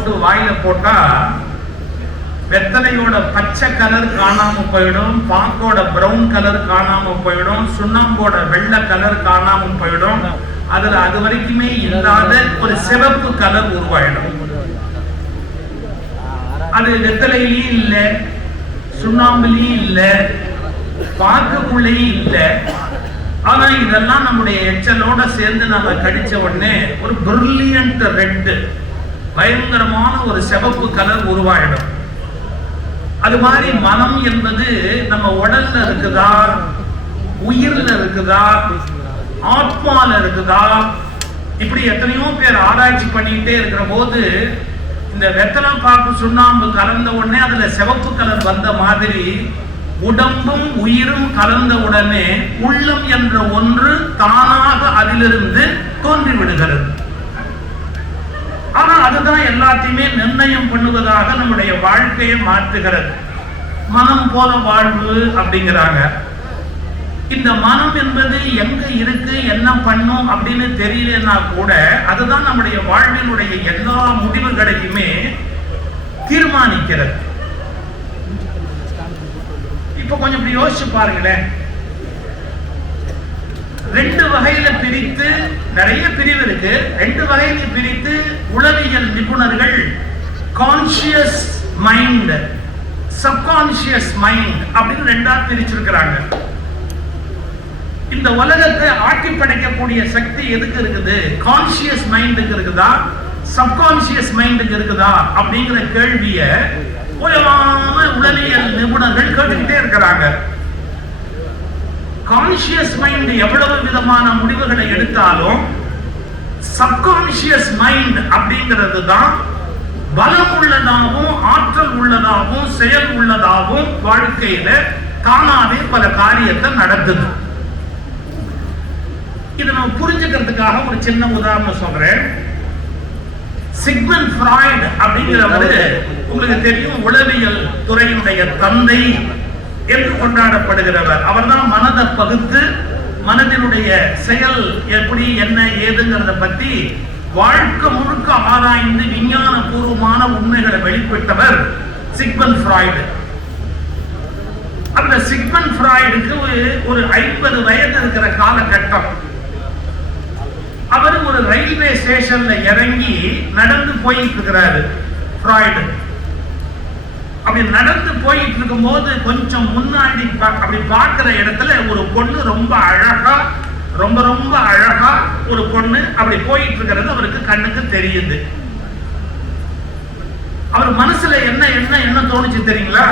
போட்டு வாயில போட்டா வெத்தலையோட பச்சை கலர் காணாம போயிடும், பாக்கோட பிரவுன் கலர் காணாம போயிடும், சுண்ணாம்போட வெள்ளை கலர் காணாம போயிடும். அதுல அது வரைக்குமே இல்லாத ஒரு சிவப்பு கலர் உருவாயிடும். அது வெத்தலையிலயும் இல்ல, சுண்ணாம்புலயும் இல்ல, பாக்குக்குள்ளேயும் இல்ல. ஆனா இதெல்லாம் நம்முடைய எச்சலோட சேர்ந்து நம்ம கடிச்ச உடனே ஒரு பிரில்லியன்ட் ரெட், பயங்கரமான ஒரு சிவப்பு கலர் உருவாயிடும். அது மாதிரி மனம் என்பது நம்ம உடல்ல இருக்குதா, உயிர்ல இருக்குதா, ஆத்மால இருக்குதா, இப்படி எத்தனையோ பேர் ஆராய்ச்சி பண்ணிட்டே இருக்கிற போது இந்த வெத்தலை பாக்கு சுண்ணாம்பு கலந்த உடனே அதுல சிவப்பு கலர் வந்த மாதிரி உடம்பும் உயிரும் கலந்த உடனே உள்ளம் என்ற ஒன்று தானாக அதிலிருந்து தோன்றி விடுகிறது. ஆனா அதுதான் எல்லாத்தையுமே நிர்ணயம் பண்ணுவதாக நம்முடைய வாழ்க்கையை மாற்றுகிறது. மனம் போல வாழ்வு அப்படிங்கிறாங்க. இந்த மனம் என்பது எங்க இருக்கு, என்ன பண்ணும் அப்படின்னு தெரியலன்னா கூட அதுதான் நம்முடைய வாழ்வினுடைய எல்லா முடிவுகளையுமே தீர்மானிக்கிறது. இப்ப கொஞ்சம் இப்படி யோசிச்சு பாருங்களேன். ரெண்டு வகையில பிரித்து, நிறைய பிரிவு இருக்கு, ரெண்டு வகையில பிரித்து உளவியல் நிபுணர்கள் கான்சியஸ் மைண்ட், சப்கான்சியஸ் மைண்ட் அப்படின்னு ரெண்டா பிரிச்சிருக்கிறாங்க. இந்த உலகத்தை ஆட்டி படைக்கக்கூடிய சக்தி எதுக்கு இருக்குது? கான்சியஸ் மைண்டுக்கு இருக்குதா, சப்கான்சியஸ் மைண்டுக்கு இருக்குதா அப்படிங்கிற கேள்விய உளவியல் நிபுணர்கள் கேட்டுக்கிட்டே இருக்கிறாங்க. கான்சியஸ் மைண்ட் எவ்வளவு விதமான முடிவுகளை எடுத்தாலும் சப்கான்சியஸ் மைண்ட் அப்படிங்கிறது தான் பலம் உள்ளதாகவும் ஆற்றல் உள்ளதாகவும் செயல் உள்ளதாகவும் வாழ்க்கையில தானாவே பல காரியத்தை நடத்துது. இதை நம்ம புரிஞ்சுக்கிறதுக்காக ஒரு சின்ன உதாரணம் சொல்றேன். சிக்மண்ட் ஃப்ராய்டு அப்படிங்கிறவர் உங்களுக்கு தெரியும், உளவியல் துறையினுடைய தந்தை என்று கொண்டாடப்படுகிறவர். அவர்தான் மனதை பகுத்து மனதினுடைய செயல் எப்படி என்ன ஏதுங்கிறத பத்தி வாழ்க்கை முழுக்க ஆராய்ந்து விஞ்ஞான பூர்வமான உண்மைகளை வெளிப்பட்டவர் சிக்மண்ட் ஃப்ராய்டு. அந்த சிக்மண்ட் ஃப்ராய்டுக்கு ஒரு 50 வயது இருக்கிற காலகட்டம். அவர் ஒரு ரயில்வே ஸ்டேஷன்ல இறங்கி நடந்து போயிட்டு இருக்கிறாரு ஃப்ராய்டு. அப்படி நடந்து போயிட்டு இருக்கும் போது கொஞ்சம் முன்னாடி அப்படி பார்க்கிற இடத்துல ஒரு பொண்ணு ரொம்ப அழகா, ரொம்ப ரொம்ப அழகா ஒரு பொண்ணு அப்படி போயிட்டு இருக்கிறது அவருக்கு கண்ணுக்கு தெரியுது. அவர் மனசுல என்ன என்ன என்ன தோணுச்சு தெரியுங்களா?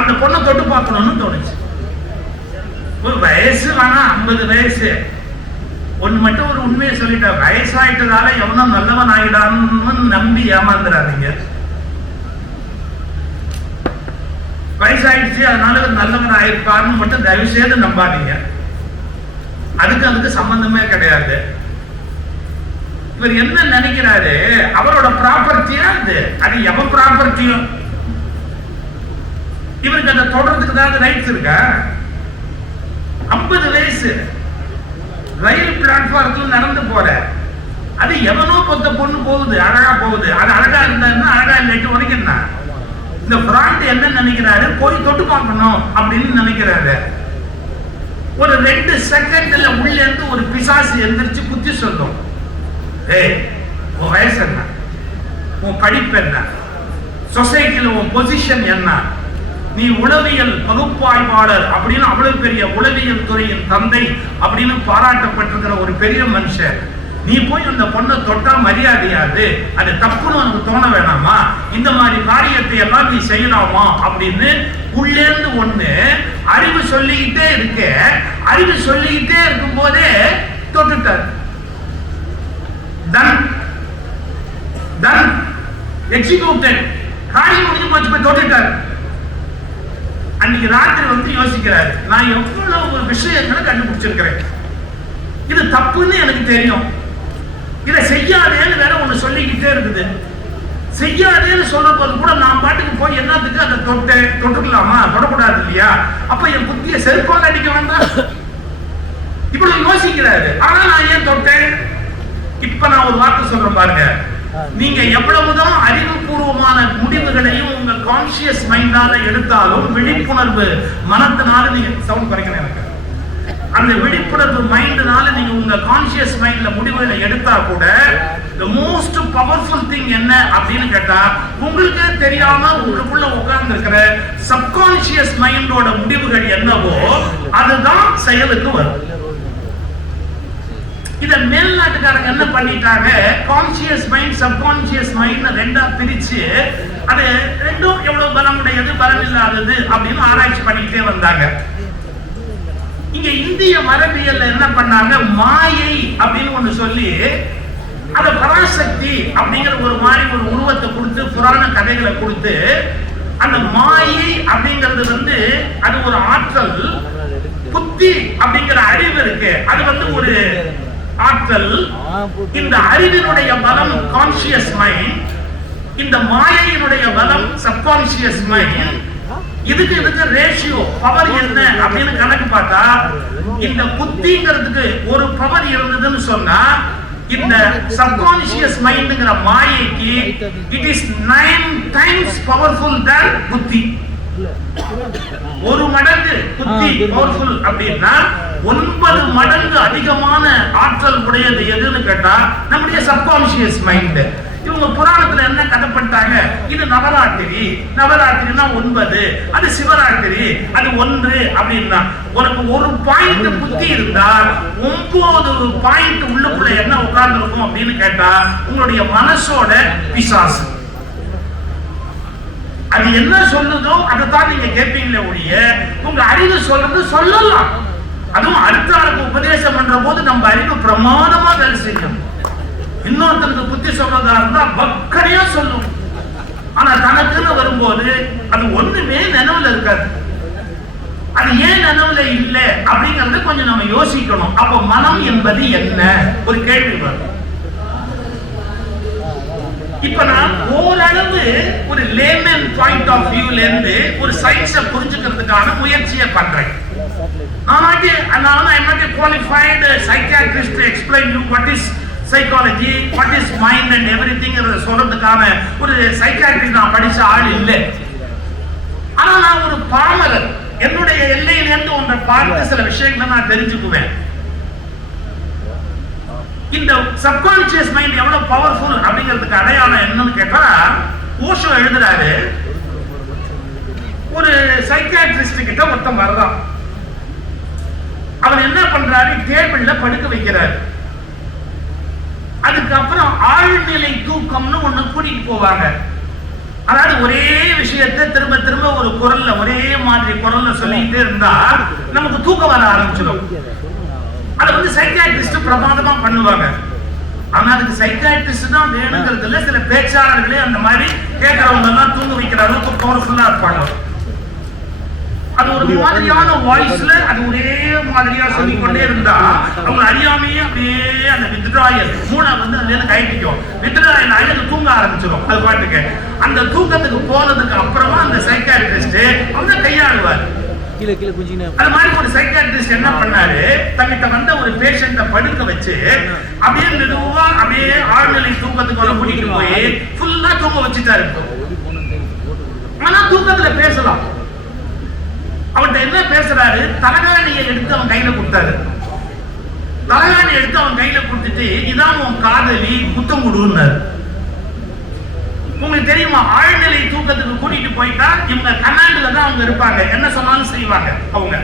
அந்த பொண்ணை தொட்டு பார்க்கணும்னு தோணுச்சு. ஒரு வயசு வேணா 50 வயசு. ஒண்ணு மட்டும் ஒரு உண்மையை சொல்லிட்ட, வயசாயிட்டதால எவனும் நல்லவன் ஆகிடான்னு நம்பி ஏமாந்துடாதீங்க. வயசாயிடுச்சு அதனால நல்லவன் ஆயிருப்பாருன்னு மட்டும் தயவு செய்து நம்பாதீங்க. அதுக்கு சம்பந்தமே கிடையாது. இவர் என்ன நினைக்கிறாரு, அவரோட ப்ராப்பர்ட்டியா அது எவன் ப்ராப்பர்ட்டியும் இவருக்கு அதை தொடர்றதுக்கு ஏதாவது ரைட்ஸ் இருக்கா? 50 வயசு, ரயில் பிளாட்ஃபார்ம்ல நடந்து போற, அது எவனோ பொத்த பொண்ணு போகுது, அழகா போகுது. அது அழகா இருந்தாருன்னா அழகா இல்லைட்டு உனக்கு என்ன? இந்த பிராண்ட் என்ன நினைக்கிறாரு, போய் தொட்டு பார்க்கணும் அப்படின்னு நினைக்கிறாரு. ஒரு 2 செகண்ட்ல உள்ள இருந்து ஒரு பிசாசு எந்திரிச்சு புத்தி சொல்லும், ஏய் உன் வயசு என்ன, உன் படிப்பு என்ன, சொசைட்டில உன் பொசிஷன் என்ன, நீ உளவியல் பகுப்பாய்வாளர் அப்படின்னு அவ்வளவு பெரிய உளவியல் துறையின் தந்தை அப்படின்னு பாராட்டப்பட்டிருக்கிற ஒரு பெரிய மனுஷன், நீ போய் அந்த பொண்ணை தொட்டா மரியாதையாது, அது தப்புன்னு உனக்கு தோண வேணாமா, இந்த மாதிரி காரியத்தை எல்லாம் நீ செய்யலாமா அப்படின்னு உள்ளேந்து ஒண்ணு அறிவு சொல்லிக்கிட்டே இருக்க. அறிவு சொல்லிக்கிட்டே இருக்கும் போதே தொட்டுட்டார். டன் டன் எக்ஸிக்யூட்டட், காரியம் முடிஞ்சு போச்சு, போய் தொட்டுட்டார். அன்னைக்கு ராத்திரி யோசிக்கிறாரு, நான் எவ்வளவு விஷயங்களை கண்டுபிடிச்சிருக்கிறேன், இது தப்புன்னு எனக்கு தெரியும், இதை செய்யாதேன்னு வேற ஒண்ணு சொல்லிக்கிட்டே இருக்குது. செய்யாதேன்னு சொல்ற போது கூட நான் பாட்டுக்கு போய் என்னத்துக்கு அதை தொட்டுக்கலாமா, தொடக்கூடாது இல்லையா? அப்ப என் புத்திய செருப்பால் அடிக்க வேண்டாம், இவ்வளவு யோசிக்கிறாரு. ஆனா நான் ஏன் தொட்டேன்? இப்ப நான் ஒரு வார்த்தை சொல்றேன் பாருங்க, நீங்க எவ்வளவுதான் அறிவுபூர்வமான முடிவுகளையும் உங்க கான்சியஸ் மைண்டால எடுத்தாலும் விழிப்புணர்வு மனத்தினால நீங்க சவுண்ட் குறைக்கணும் எனக்கு அந்த விழிப்புணர்வு மைண்ட்னால நீங்க உங்க கான்சியஸ் மைண்ட்ல முடிவுகளை எடுத்தா கூட the most powerful thing என்ன அப்படின்னு கேட்டா உங்களுக்கே தெரியாம உங்களுக்குள்ள உட்கார்ந்து இருக்கிற சப்கான்சியஸ் மைண்டோட முடிவுகள் என்னவோ அதுதான் செயலுக்கு வரும். இத மேல்நாட்டுக்காரங்க என்ன பண்ணிட்டாங்க, கான்சியஸ் மைண்ட் சப்கான்சியஸ் மைண்ட் ரெண்டா பிரிச்சு அது ரெண்டும் எவ்வளவு பலமுடையது பலம் இல்லாதது அப்படின்னு ஆராய்ச்சி பண்ணிக்கிட்டே வந்தாங்க. இங்க இந்திய மரபியல்ல என்ன பண்ணாங்க, மாயை அப்படின்னு ஒண்ணு சொல்லி அத பராசக்தி அப்படிங்கிற ஒரு மாதிரி ஒரு உருவத்தை கொடுத்து புராண கதைகளை கொடுத்து அந்த மாயை அப்படிங்கிறது வந்து அது ஒரு ஆற்றல், புத்தி அப்படிங்கிற அறிவு இருக்கு அது வந்து ஒரு ஆற்றல், இந்த அறிவினுடைய பலம் கான்சியஸ் மைண்ட், இந்த மாயையினுடைய பலம் சப்கான்சியஸ் மைண்ட். இதுக்கு ரேஷியோ பவர் என்ன அப்படின்னு கணக்கு பார்த்தா இந்த புத்திங்கிறதுக்கு ஒரு பவர் இருந்ததுன்னு சொன்னா இந்த சப்கான்சியஸ் மைண்ட்ங்கிற மாயைக்கு it is 9 times powerful than புத்தி. ஒரு மடங்கு புத்தி பவர்ஃபுல் அப்படின்னா 9 மடங்கு அதிகமான ஆற்றல் உடையது எதுன்னு கேட்டா நம்முடைய சப்கான்சியஸ் மைண்ட். இவங்க புராணத்துல என்ன கதை பண்ணிட்டாங்க, இது நவராத்திரி, நவராத்திரினா 9, அது சிவராத்திரி அது 1 அப்படின்னா உனக்கு ஒரு பாயிண்ட் புத்தி இருந்தா 9 பாயிண்ட் உள்ளுக்குள்ள என்ன உட்கார்ந்து இருக்கும் அப்படின்னு கேட்டா உங்களுடைய மனசோட பிசாசு. அது என்ன சொல்லுதோ அதைத்தான் நீங்க கேட்பீங்களே ஒழிய உங்க அறிவு சொல்றது சொல்லலாம். அதுவும் அடுத்த ஆளுக்கு உபதேசம் பண்ற போது நம்ம அறிவு பிரமாதமா வேலை செய்யும். இன்னொருத்தருக்கு புத்தி சொல்றதா இருந்தா பக்கரையா சொல்லும். ஆனா தனக்குன்னு வரும்போது அது ஒண்ணுமே நினைவுல இருக்காது. அது ஏன் நினைவுல இல்ல அப்படிங்கறத கொஞ்சம் நம்ம யோசிக்கணும். அப்ப மனம் என்பது என்ன ஒரு கேள்வி வரும். இப்ப நான் ஓரளவு ஒரு லேமன் பாயிண்ட் ஆஃப் வியூல இருந்து ஒரு சயின்ஸை புரிஞ்சுக்கிறதுக்கான முயற்சியை பண்றேன். I'm not a qualified psychiatrist to explain you what is psychology, what is mind and everything சொல்றதுக்கான ஒரு சைக்காட்ரி நான் படிச்ச ஆள் இல்லை. ஆனா நான் ஒரு பாமரர், என்னுடைய எல்லையிலிருந்து ஒன்றை பார்த்து சில விஷயங்களை நான் தெரிஞ்சுக்குவேன். இந்த சப்கான்சியஸ் மைண்ட் எவ்வளவு பவர்ஃபுல் அப்படிங்கிறதுக்கு அடையாளம் என்னன்னு கேட்டா ஓஷோ எழுதுறாரு. ஒரு சைக்காட்ரிஸ்ட் கிட்ட ஒருத்தன் வர்றான். அவன் என்ன பண்றாரு, டேபிள்ல படுக்க வைக்கிறாரு. அதுக்கப்புறம் ஆழ்நிலை தூக்கம்னு ஒண்ணு கூட்டிட்டு போவாங்க. அதாவது ஒரே விஷயத்தை திரும்ப திரும்ப ஒரு குரல்ல ஒரே மாதிரி குரல்ல சொல்லிட்டே இருந்தா நமக்கு தூக்கம் வர ஆரம்பிச்சிடும். அதை வந்து சைக்காட்ரிஸ்ட் பிரமாதமா பண்ணுவாங்க. ஆனா அதுக்கு சைக்காட்ரிஸ்ட் தான் வேணுங்கிறது இல்ல, சில பேச்சாளர்களே அந்த மாதிரி கேட்கறவங்க எல்லாம் தூங்க வைக்கிற அளவுக்கு பவர்ஃபுல்லா இருப்பாங்க. அது ஒரு மாதிரியான வாய்ஸ்ல அது ஒரே மாதிரியா சொல்லிக்கொண்டே இருந்தா அவங்க அறியாமையே அப்படியே அந்த வித்ட்ராயல் மூளை வந்து அதுல இருந்து கைட்டிக்கும். வித்ட்ராயல் ஆகி அது தூங்க ஆரம்பிச்சிடும். அது பாட்டுக்கு அந்த தூக்கத்துக்கு போனதுக்கு அப்புறமா அந்த சைக்காட்ரிஸ்ட் அவங்க கையாளுவார். அது மாதிரி ஒரு சைக்காட்ரிஸ்ட் என்ன பண்ணாரு, தங்கிட்ட வந்த ஒரு பேஷண்ட படுக்க வச்சு அப்படியே மெதுவா அப்படியே ஆழ்நிலை தூக்கத்துக்கு கூட்டிட்டு போய் ஃபுல்லா தூங்க வச்சுட்டாரு. ஆனா தூக்கத்துல பேசலாம். அவன்கிட்ட என்ன பேசுறாரு, தலகாணியை எடுத்து அவன் கையில கொடுத்தாரு. தலகாணி எடுத்து அவன் கையில கொடுத்துட்டு இதான் உன் காதலி முத்தம் கொடுன்னாரு. உங்களுக்கு தெரியுமா, ஆழ்நிலை தூக்கத்துக்கு கூட்டிட்டு போயிட்டா இவங்க கமாண்ட்ல தான் அவங்க இருப்பாங்க, என்ன சொன்னாலும் செய்வாங்க அவங்க.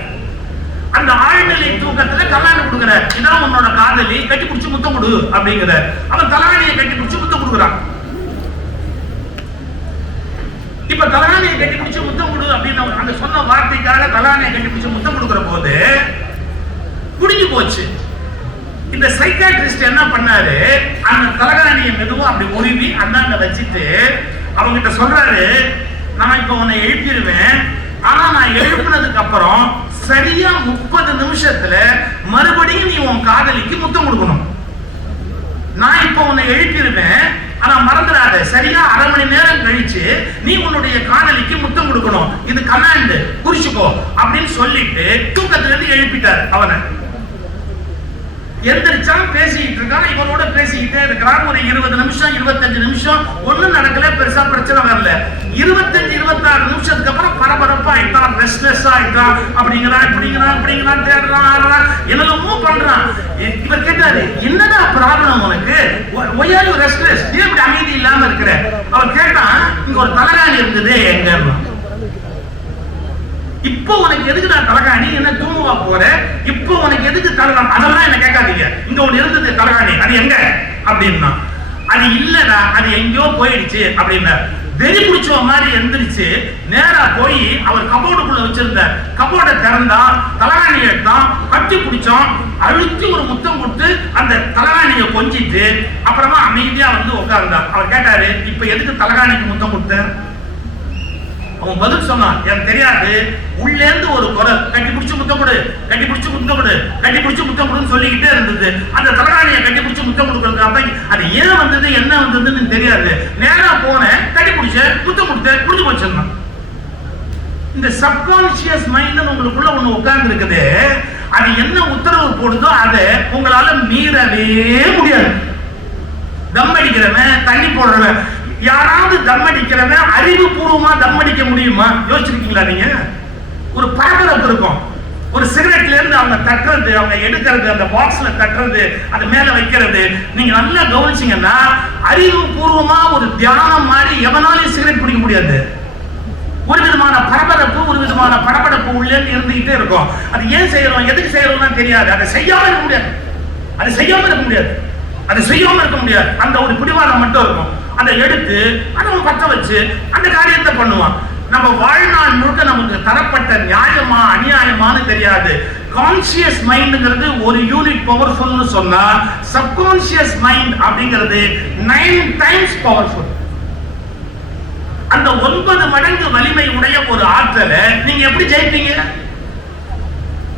அந்த ஆழ்நிலை தூக்கத்துல கமாண்ட் கொடுக்குறாரு, இதான் உன்னோட காதலி, கட்டி பிடிச்சு முத்தம் கொடு அப்படிங்கிறார். அவன் தலகாணியை கட்டி பிடிச்சு முத்தம் கொடுக்குறான். இப்ப தலகாணியை கட்டி பிடிச்சு முத்தம் கொடு அப்படின்னு அந்த சொன்ன வார்த்தைக்காக தலகாணியை கட்டி பிடிச்சு முத்தம் கொடுக்கிற போது முடிஞ்சு போச்சு. இந்த சைக்காட்ரிஸ்ட் என்ன பண்ணாரு, அந்த தலகாணியை மெதுவா அப்படி உருவி அந்தாண்ட வச்சுட்டு அவங்க சொல்றாரு, நான் இப்ப உன்னை எழுப்பிடுவேன். ஆனா நான் எழுப்பினதுக்கு அப்புறம் சரியா 30 நிமிஷத்துல மறுபடியும் நீ உன் காதலிக்கு முத்தம் கொடுக்கணும். நான் இப்ப உன்னை எழுப்பிடுவேன், ஆனா மறந்துடாத, சரியா 1/2 மணி நேரம் கழிச்சு நீ உன்னுடைய காதலிக்கு முத்தம் கொடுக்கணும். இது கமாண்ட், குறிச்சுக்கோ அப்படின்னு சொல்லிட்டு தூக்கத்துல இருந்து எழுப்பிட்டார் அவனை. எந்திரிச்சான், பேசிக்கிட்டு இருக்கான், இவரோட பேசிக்கிட்டே இருக்கிறான். ஒரு 20 நிமிஷம் 25 நிமிஷம் ஒண்ணும் நடக்கல, பெருசா பிரச்சனை வரல. 25-26 நிமிஷத்துக்கு அப்புறம் பரபரப்பா ஆயிட்டான், ரெஸ்ட்லெஸ் ஆயிட்டான். அப்படிங்கிறான் தேடுறான், ஆடுறான், என்னென்னமோ பண்றான். இவர் கேட்டாரு, என்னடா ப்ராப்ளம் உனக்கு? why are you restless? ஏன் இப்படி அமைதி இல்லாம இருக்கிற? அவர் கேட்டான், இங்க ஒரு தலகாணி இருந்தது எங்க. இப்போ உனக்கு எதுக்கு நான் தலகாணி? என்ன தூங்குவா போற? இப்போ உனக்கு எதுக்கு தலகாணி? அதெல்லாம் என்ன கேட்காதீங்க. இங்க ஒண்ணு இருந்தது தலகாணி, அது எங்க அப்படின்னா, அது இல்லடா, அது எங்கேயோ போயிடுச்சு அப்படின்னா. வெறி பிடிச்ச மாதிரி எந்திரிச்சு நேரா போய் அவர் கபோர்டுக்குள்ள வச்சிருந்த கபோர்டை திறந்தா, தலகாணி எடுத்தான், கட்டி பிடிச்சோம், அழுத்தி ஒரு முத்தம் கொடுத்து அந்த தலகாணியை கொஞ்சிட்டு அப்புறமா அமைதியா வந்து உட்கார்ந்தான். அவர் கேட்டாரு, இப்ப எதுக்கு தலகாணிக்கு முத்தம் கொடுத்த? அவன் பதில் சொன்னான், எனக்கு தெரியாது, உள்ளே இருந்து ஒரு குரல், கட்டி பிடிச்சு முத்தம் கொடு, கட்டி பிடிச்சு முத்தம் கொடு, கட்டி பிடிச்சு முத்தம் கொடுன்னு சொல்லிக்கிட்டே இருந்தது. அந்த தலகாணியை கட்டி பிடிச்சு முத்தம் கொடுக்கறது. அப்ப அது ஏன் வந்தது என்ன வந்ததுன்னு தெரியாது. நேரா போனேன், கட்டி பிடிச்ச முத்தம் கொடுத்த, புரிஞ்சு போச்சிருந்தான். இந்த சப்கான்சியஸ் மைண்ட் உங்களுக்குள்ள ஒண்ணு உட்கார்ந்து இருக்குது. அது என்ன உத்தரவு போடுதோ அதை உங்களால மீறவே முடியாது. தம் அடிக்கிறவன், தண்ணி போடுறவன், யாராவது தம் அடிக்கிறவன் அறிவுபூர்வமா தம் அடிக்க முடியுமா? யோசிச்சிருக்கீங்களா நீங்க? ஒரு பரபரப்பு இருக்கும். ஒரு சிகரெட்ல இருந்து அவங்க தட்டுறது, அவங்க எடுக்கிறது, அந்த பாக்ஸ்ல தட்டுறது, அது மேல வைக்கிறது, நீங்க நல்லா கவனிச்சீங்கன்னா அறிவுபூர்வமா ஒரு தியானம் மாதிரி எவனாலையும் சிகரெட் பிடிக்க முடியாது. ஒரு விதமான பரபரப்பு, ஒரு விதமான படபடப்பு உள்ளே இருந்துகிட்டே இருக்கும். அது ஏன் செய்யறோம், எதுக்கு செய்யறோம்னு தெரியாது. அதை செய்யாம இருக்க முடியாது, அது செய்யாம இருக்க முடியாது, அது செய்யாம இருக்க முடியாது. அந்த ஒரு பிடிவாதம் மட்டும் இருக்கும். அதை எடுத்து அதை பற்ற வச்சு அந்த காரியத்தை பண்ணுவான். நம்ம வாழ்நாள் முழுக்க நமக்கு தரப்பட்ட நியாயமா அநியாயமானு தெரியாது. கான்சியஸ் மைண்ட்ங்கிறது ஒரு யூனிட் பவர்ஃபுல்னு சொன்னா, சப்கான்சியஸ் மைண்ட் அப்படிங்கிறது 9 டைம்ஸ் பவர்ஃபுல். அந்த 9 மடங்கு வலிமை உடைய ஒரு ஆற்றலை நீங்க எப்படி ஜெயிப்பீங்க?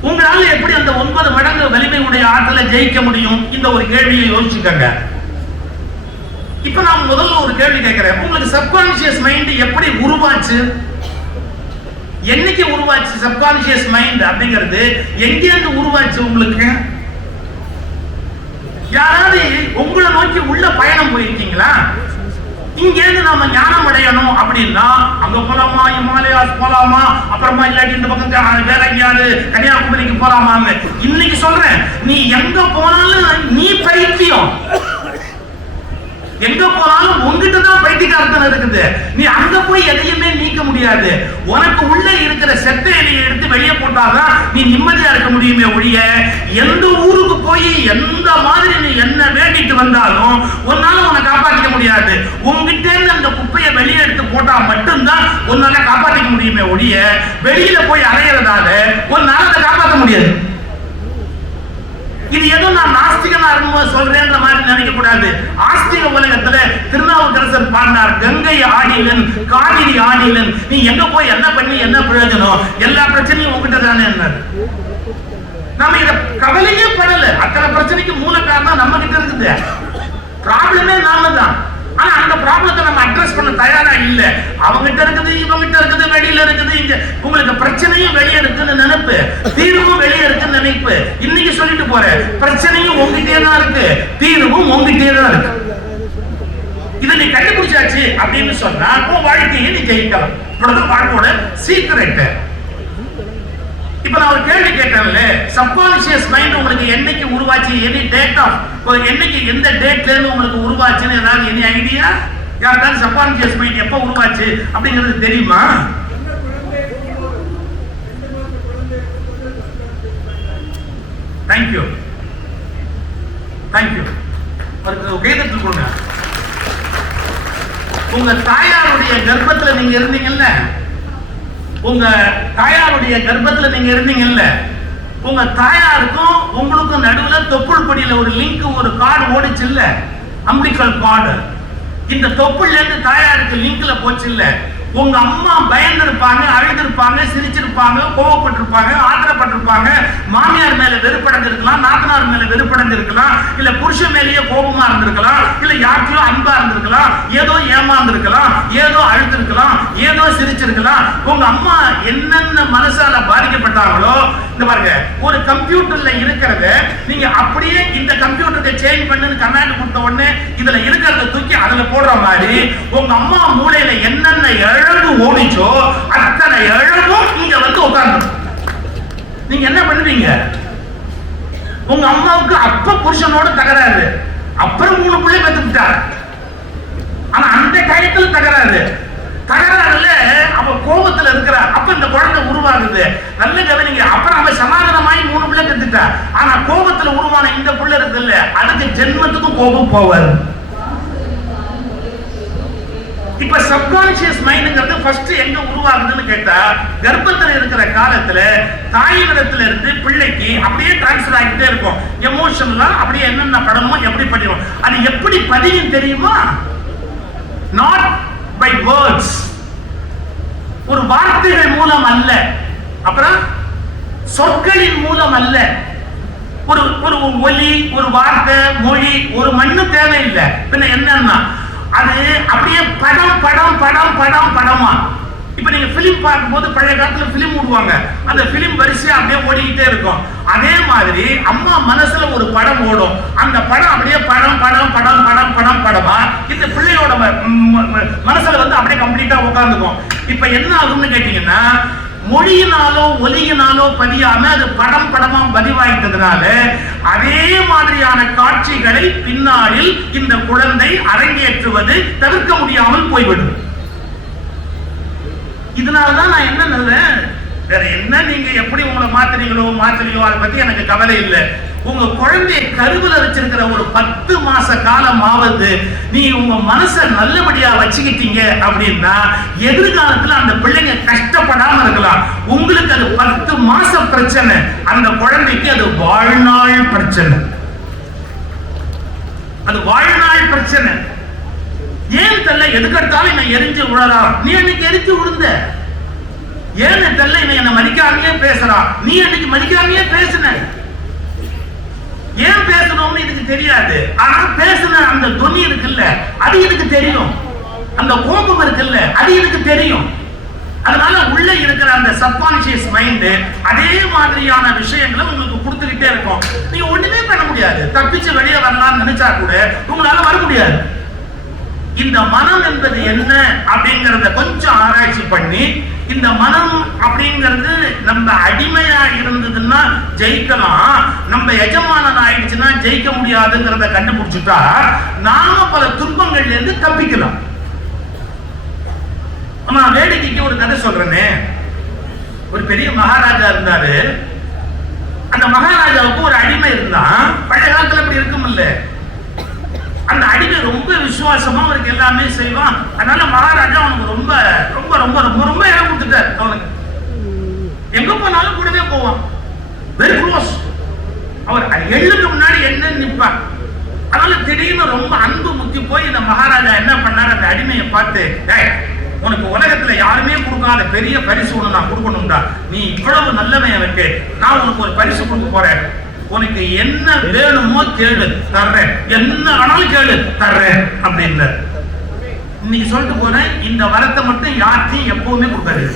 உங்களால எப்படி அந்த 9 மடங்கு வலிமை உடைய ஆற்றலை ஜெயிக்க முடியும்? இந்த ஒரு கேள்வியை யோசிச்சுக்கங்க. இப்ப நான் முதல்ல ஒரு கேள்வி கேட்கிறேன், உங்களுக்கு சப்கான்சியஸ் மைண்ட் எப்படி உருவாச்சு? என்னைக்கு உருவாச்சு சப்கான்சியஸ் மைண்ட் அப்படிங்கிறது? எங்கிருந்து உருவாச்சு உங்களுக்கு? யாராவது உங்களை நோக்கி உள்ள பயணம் போயிருக்கீங்களா? இங்க இருந்து நாம ஞானம் அடையணும் அப்படின்னா அங்க போலாமா, இமாலயாஸ் போலாமா, அப்புறமா இல்லாட்டி இந்த பக்கம் வேற எங்கேயாவது கன்னியாகுமரிக்கு போலாமான்னு இன்னைக்கு சொல்றேன். நீ எங்க போனாலும் நீ பைத்தியம். எங்க போனாலும் உங்ககிட்ட தான் பைத்தியக்காரத்தனம் இருக்குது. நீ அங்க போய் எதையுமே நீக்க முடியாது. உனக்கு உள்ள இருக்கிற செத்த எலியை எடுத்து வெளியே போட்டாதான் நீ நிம்மதியா இருக்க முடியுமே ஒழிய, எந்த ஊருக்கு போய் எந்த மாதிரி நீ என்ன வேண்டிட்டு வந்தாலும் உன்னால உன்னை காப்பாற்றிக்க முடியாது. உங்ககிட்ட இருந்து அந்த குப்பையை வெளியே எடுத்து போட்டா மட்டும்தான் உன்னால காப்பாற்றிக்க முடியுமே ஒழிய, வெளியில போய் அலையிறதால உன்னால அதை காப்பாற்ற முடியாது. இது ஏதோ நான் நாஸ்திகனா இருக்கும் சொல்றேன்ற மாதிரி நினைக்க கூடாது. ஆஸ்திக உலகத்துல திருநாவுக்கரசர் பாடினார், கங்கை ஆடிலன் காவிரி ஆடிலன், நீ எங்க போய் என்ன பண்ணி என்ன பிரயோஜனம், எல்லா பிரச்சனையும் உங்ககிட்ட தானே. என்ன நம்ம இத கவலையே படல. அத்தனை பிரச்சனைக்கு மூல காரணம் நம்ம கிட்ட இருக்குது. ப்ராப்ளமே நாம தான். ஆனா அந்த ப்ராப்ளத்தை நம்ம அட்ரஸ் பண்ண தயாரா இல்ல. அவங்கிட்ட இருக்குது, இவங்கிட்ட இருக்குது, வெளியில இருக்குது. இங்க உங்களுக்கு பிரச்சனையும் வெளியே இருக்குன்னு நினைப்பு, தீர்வும் வெளியே இருக்குன்னு நினைப்பு. இன்னைக்கு சொல்லிட்டு போறேன், பிரச்சனையும் உங்ககிட்டே தான் இருக்கு, தீர்வும் உங்ககிட்டே தான் இருக்கு. இதை நீ கண்டுபிடிச்சாச்சு அப்படின்னு சொன்னா உன் வாழ்க்கையை நீ ஜெயிக்கலாம். இவ்வளவு வாழ்க்கையோட சீக்ரெட். இப்ப நான் ஒரு கேள்வி கேட்டேன்ல, சப்கான்சியஸ் மைண்ட் உங்களுக்கு என்னைக்கு உருவாச்சு? எனி டேட் ஆஃப், என்னைக்கு எந்த டேட்ல இருந்து உங்களுக்கு உருவாச்சுன்னு ஏதாவது எனி ஐடியா? யாருக்காவது சப்கான்சியஸ் மைண்ட் எப்ப உருவாச்சு அப்படிங்கிறது தெரியுமா? Thank you thank you. கைதட்டு கொடுங்க. உங்க தாயாருடைய கர்ப்பத்துல நீங்க இருந்தீங்கல்ல, உங்க தாயாருடைய கர்ப்பத்துல நீங்க இருந்தீங்கல்ல, உங்க தாயாருக்கும் உங்களுக்கும் நடுவுல தொப்புள் கொடியில ஒரு லிங்க், ஒரு கார்டு ஓடிச்சு இல்ல, அம்பிளிக்கல் கார்டு. இந்த தொப்புள்ல இருந்து தாயாருக்கு லிங்க்ல போச்சு இல்ல. உங்க அம்மா பயந்திருப்பாங்க, அழுதிருப்பாங்க, சிரிச்சிருப்பாங்க, கோவப்பட்டிருப்பாங்க, ஆத்திரப்பட்டிருப்பாங்க, மாமியார் மேல வெறுப்படைஞ்சிருக்கலாம், நாத்தனார் கணவனார் மேல வெறுப்படைஞ்சிருக்கலாம், இல்ல புருஷன் மேலேயே கோபமா இருந்திருக்கலாம், இல்ல யாருக்கையோ அன்பா இருந்திருக்கலாம், ஏதோ ஏமாந்திருக்கலாம், ஏதோ அழுத்திருக்கலாம், ஏதோ சிரிச்சிருக்கலாம். உங்க அம்மா என்னென்ன மனசால பாதிக்கப்பட்டாங்களோ, இந்த பாருங்க, ஒரு கம்ப்யூட்டர்ல இருக்கிறத நீங்க அப்படியே இந்த கம்ப்யூட்டருக்கு சேஞ்ச் பண்ணுன்னு கமாண்ட் கொடுத்த உடனே இதுல இருக்கிறத தூக்கி அதுல போடுற மாதிரி உங்க அம்மா மூளையில என்னென்ன இழவு ஓடிச்சோ அத்தனை இழவும் இங்க வந்து உட்கார்ந்து நீங்க என்ன பண்ணுவீங்க? உங்க அம்மாவுக்கு அப்ப புருஷனோட தகராறு, அப்புறம் 3 பிள்ளை பெற்றுட்டார். ஆனா அந்த டயத்துல தகராறுல அவ கோபத்துல இருக்கிறா. அப்ப இந்த குழந்தை உருவாகுது. நல்ல கவனிங்க. அப்புறம் அவ சமாதானமாயி 3 பிள்ளை பெற்றுட்டா. ஆனா கோபத்துல உருவான இந்த பிள்ளை இருக்கு இல்ல, அதுக்கு ஜென்மத்துக்கும் கோபம் போவாரு. இப்ப சப்கான்சியஸ் மைண்ட்ங்கிறது ஃபர்ஸ்ட் எங்க உருவாகுதுன்னு கேட்டா, கர்ப்பத்துல இருக்கிற காலத்துல தாயிடத்துல இருந்து பிள்ளைக்கு அப்படியே டிரான்ஸ்ஃபர் ஆகிட்டே இருக்கும். எமோஷன்லாம் அப்படியே என்னென்ன படமோ எப்படி பதியும். அது எப்படி பதியும் தெரியுமா? நாட் பை வேர்ட்ஸ், ஒரு வார்த்தைகள் மூலம் அல்ல, அப்புறம் சொற்களின் மூலம் அல்ல. ஒரு ஒரு ஒலி, ஒரு வார்த்தை, மொழி, ஒரு மண்ணு தேவையில்லை. பின்ன என்னன்னா அது அப்படியே படம் படம் படம் படம் படமா. இப்ப நீங்க பிலிம் பார்க்கும்போது பழைய காலத்துல பிலிம் விடுவாங்க, அந்த பிலிம் வரிசையா அப்படியே ஓடிக்கிட்டே இருக்கும். அதே மாதிரி அம்மா மனசுல ஒரு படம் ஓடும், அந்த படம் அப்படியே படம் படம் படம் படம் படம் படமா இந்த பிள்ளையோட மனசுல வந்து அப்படியே கம்ப்ளீட்டா உட்கார்ந்துக்கும். இப்ப என்ன ஆகும்னு கேட்டீங்கன்னா, மொழியினாலோ ஒலியினாலோ பதியாம அது படம் படமா பதிவாயிட்டதுனால அதே மாதிரியான காட்சிகளை பின்னாளில் இந்த குழந்தை அரங்கேற்றுவது தவிர்க்க முடியாமல் போய்விடும். இதனாலதான் நான் என்ன நல்லேன், வேற என்ன நீங்க எப்படி உங்களை மாத்திரையோ அதை பத்தி எனக்கு கவலை இல்லை. உங்க குழந்தைய கருவுல வச்சிருக்கிற ஒரு 10 மாச காலமாவது நீ உங்க மனசை நல்லபடியா வச்சுக்கிட்டீங்க அப்படின்னா எதிர்காலத்துல அந்த பிள்ளைங்க கஷ்டப்படாம இருக்கலாம். உங்களுக்கு அது 10 மாச பிரச்சனை, அந்த குழந்தைக்கு அது வாழ்நாள் பிரச்சனை. அது வாழ்நாள் பிரச்சனை. ஏன் தெல்ல எதுக்கெடுத்தாலும் என்ன எரிஞ்சு விழறா? நீ அன்னைக்கு எரிஞ்சு விழுந்த. ஏன் தெல்ல என்ன மதிக்காமையே பேசுறா? நீ அன்னைக்கு மதிக்காமையே பேசுன. ஏன் பேசணும்னு இதுக்கு தெரியாது. ஆனா பேசுன அந்த துணி இருக்குல்ல, அது இதுக்கு தெரியும். அந்த கோபம் இருக்குல்ல, அது இதுக்கு தெரியும். அதனால உள்ள இருக்கிற அந்த சப்கான்சியஸ் மைண்ட் அதே மாதிரியான விஷயங்களை உங்களுக்கு கொடுத்துக்கிட்டே இருக்கும். நீங்க ஒண்ணுமே பண்ண முடியாது. தப்பிச்சு வெளியே வரலாம்னு நினைச்சா கூட உங்களால வர முடியாது. இந்த மனம் என்பது என்ன அப்படிங்கறத கொஞ்சம் ஆராய்ச்சி பண்ணி, இந்த மனம் அப்படிங்கிறது நம்ம அடிமையா இருந்ததுன்னா ஜெயிக்கலாம், நம்ம எஜமானன் ஆயிடுச்சுன்னா ஜெயிக்க முடியாதுங்கிறத கண்டுபிடிச்சுட்டா நாம பல துன்பங்கள்ல இருந்து தப்பிக்கலாம். ஆமா, வேடிக்கைக்கு ஒரு கதை சொல்றேனே. ஒரு பெரிய மகாராஜா இருந்தாரு. அந்த மகாராஜாவுக்கு ஒரு அடிமை இருந்தான். பழைய காலத்துல அப்படி இருக்கும் இல்ல, அந்த அடிமை ரொம்ப விசுவாசமா அவருக்கு எல்லாமே செய்வான். அதனால மகாராஜா அவனுக்கு ரொம்ப ரொம்ப ரொம்ப ரொம்ப ரொம்ப இடம் கொடுத்துட்டாரு. அவனுக்கு எங்க போனாலும் கூடவே போவான். Very close. அவர் எழுதுக்கு முன்னாடி என்ன நிற்பார். அதனால திடீர்னு ரொம்ப அன்பு முத்தி போய் இந்த மகாராஜா என்ன பண்ணாரு, அந்த அடிமையை பார்த்து, உனக்கு உலகத்துல யாருமே கொடுக்காத பெரிய பரிசு ஒண்ணு நான் கொடுக்கணும்டா, நீ இவ்வளவு நல்லவன், எனக்கு நான் உனக்கு ஒரு பரிசு கொடுக்க போறேன், உனக்கு என்ன வேணுமோ கேளு தர்றேன், என்ன ஆனாலும் கேளு தர்றேன் அப்படின்னு இன்னைக்கு சொல்லிட்டு போறேன். இந்த வரத்தை மட்டும் யார்த்தையும் எப்பவுமே கொடுக்காது.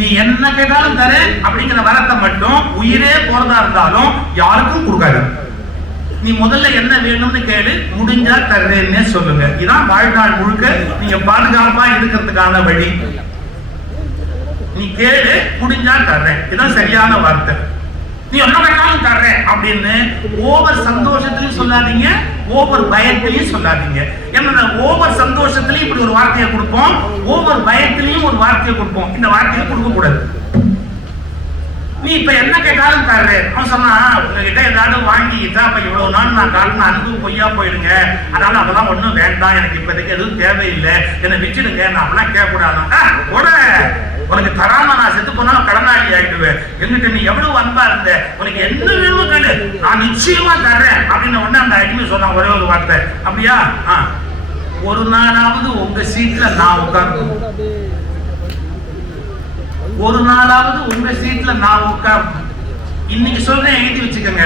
நீ என்ன கேட்டாலும் தரேன் அப்படிங்கிற வரத்தை மட்டும் உயிரே போறதா இருந்தாலும் யாருக்கும் கொடுக்காது. நீ முதல்ல என்ன வேணும்னு கேளு, முடிஞ்சா தர்றேன்னே சொல்லுங்க. இதான் வாழ்நாள் முழுக்க நீங்க பாதுகாப்பா இருக்கிறதுக்கான வழி. நீ கேளு, முடிஞ்சா தர்றேன், இதுதான் சரியான வார்த்தை. நீ என்ன வேணாலும் தர்றேன் அப்படின்னு ஓவர் சந்தோஷத்திலையும் சொல்லாதீங்க, ஓவர் பயத்திலையும் சொல்லாதீங்க. ஏன்னா ஓவர் சந்தோஷத்திலையும் இப்படி ஒரு வார்த்தையை கொடுப்போம், ஓவர் பயத்திலையும் ஒரு வார்த்தையை கொடுப்போம். இந்த வார்த்தையை கொடுக்க கூடாது. நீ இப்ப என்ன கேட்டாலும் தர்றேன். அவன் சொன்னா, உங்ககிட்ட ஏதாவது வாங்கிட்டா அப்ப இவ்வளவு நாள் நான் காட்டின அன்பு பொய்யா போயிடுங்க, அதனால அதெல்லாம் ஒண்ணும் வேண்டாம், எனக்கு இப்போதைக்கு எதுவும் தேவையில்லை, என்னை விட்டுடுங்க, நான் அப்படிலாம் கேட்கக்கூடாது. கூட உனக்கு தராம நான் செத்து போனா கடனாளி ஆயிடுவேன், எங்கிட்ட நீ எவ்வளவு அன்பா இருந்த, உனக்கு என்ன வேணுமோ கேளு, நான் நிச்சயமா தர்றேன் அப்படின்னு உடனே அந்த அடிமை சொன்னான் ஒரே ஒரு வார்த்தை. அப்படியா? ஒரு நாளாவது உங்க சீட்ல நான் உட்கார்ந்து, ஒரு நாளாவது உங்க சீட்ல நான் உட்கார்ந்து, இன்னைக்கு சொல்றேன், எழுதி வச்சுக்கோங்க.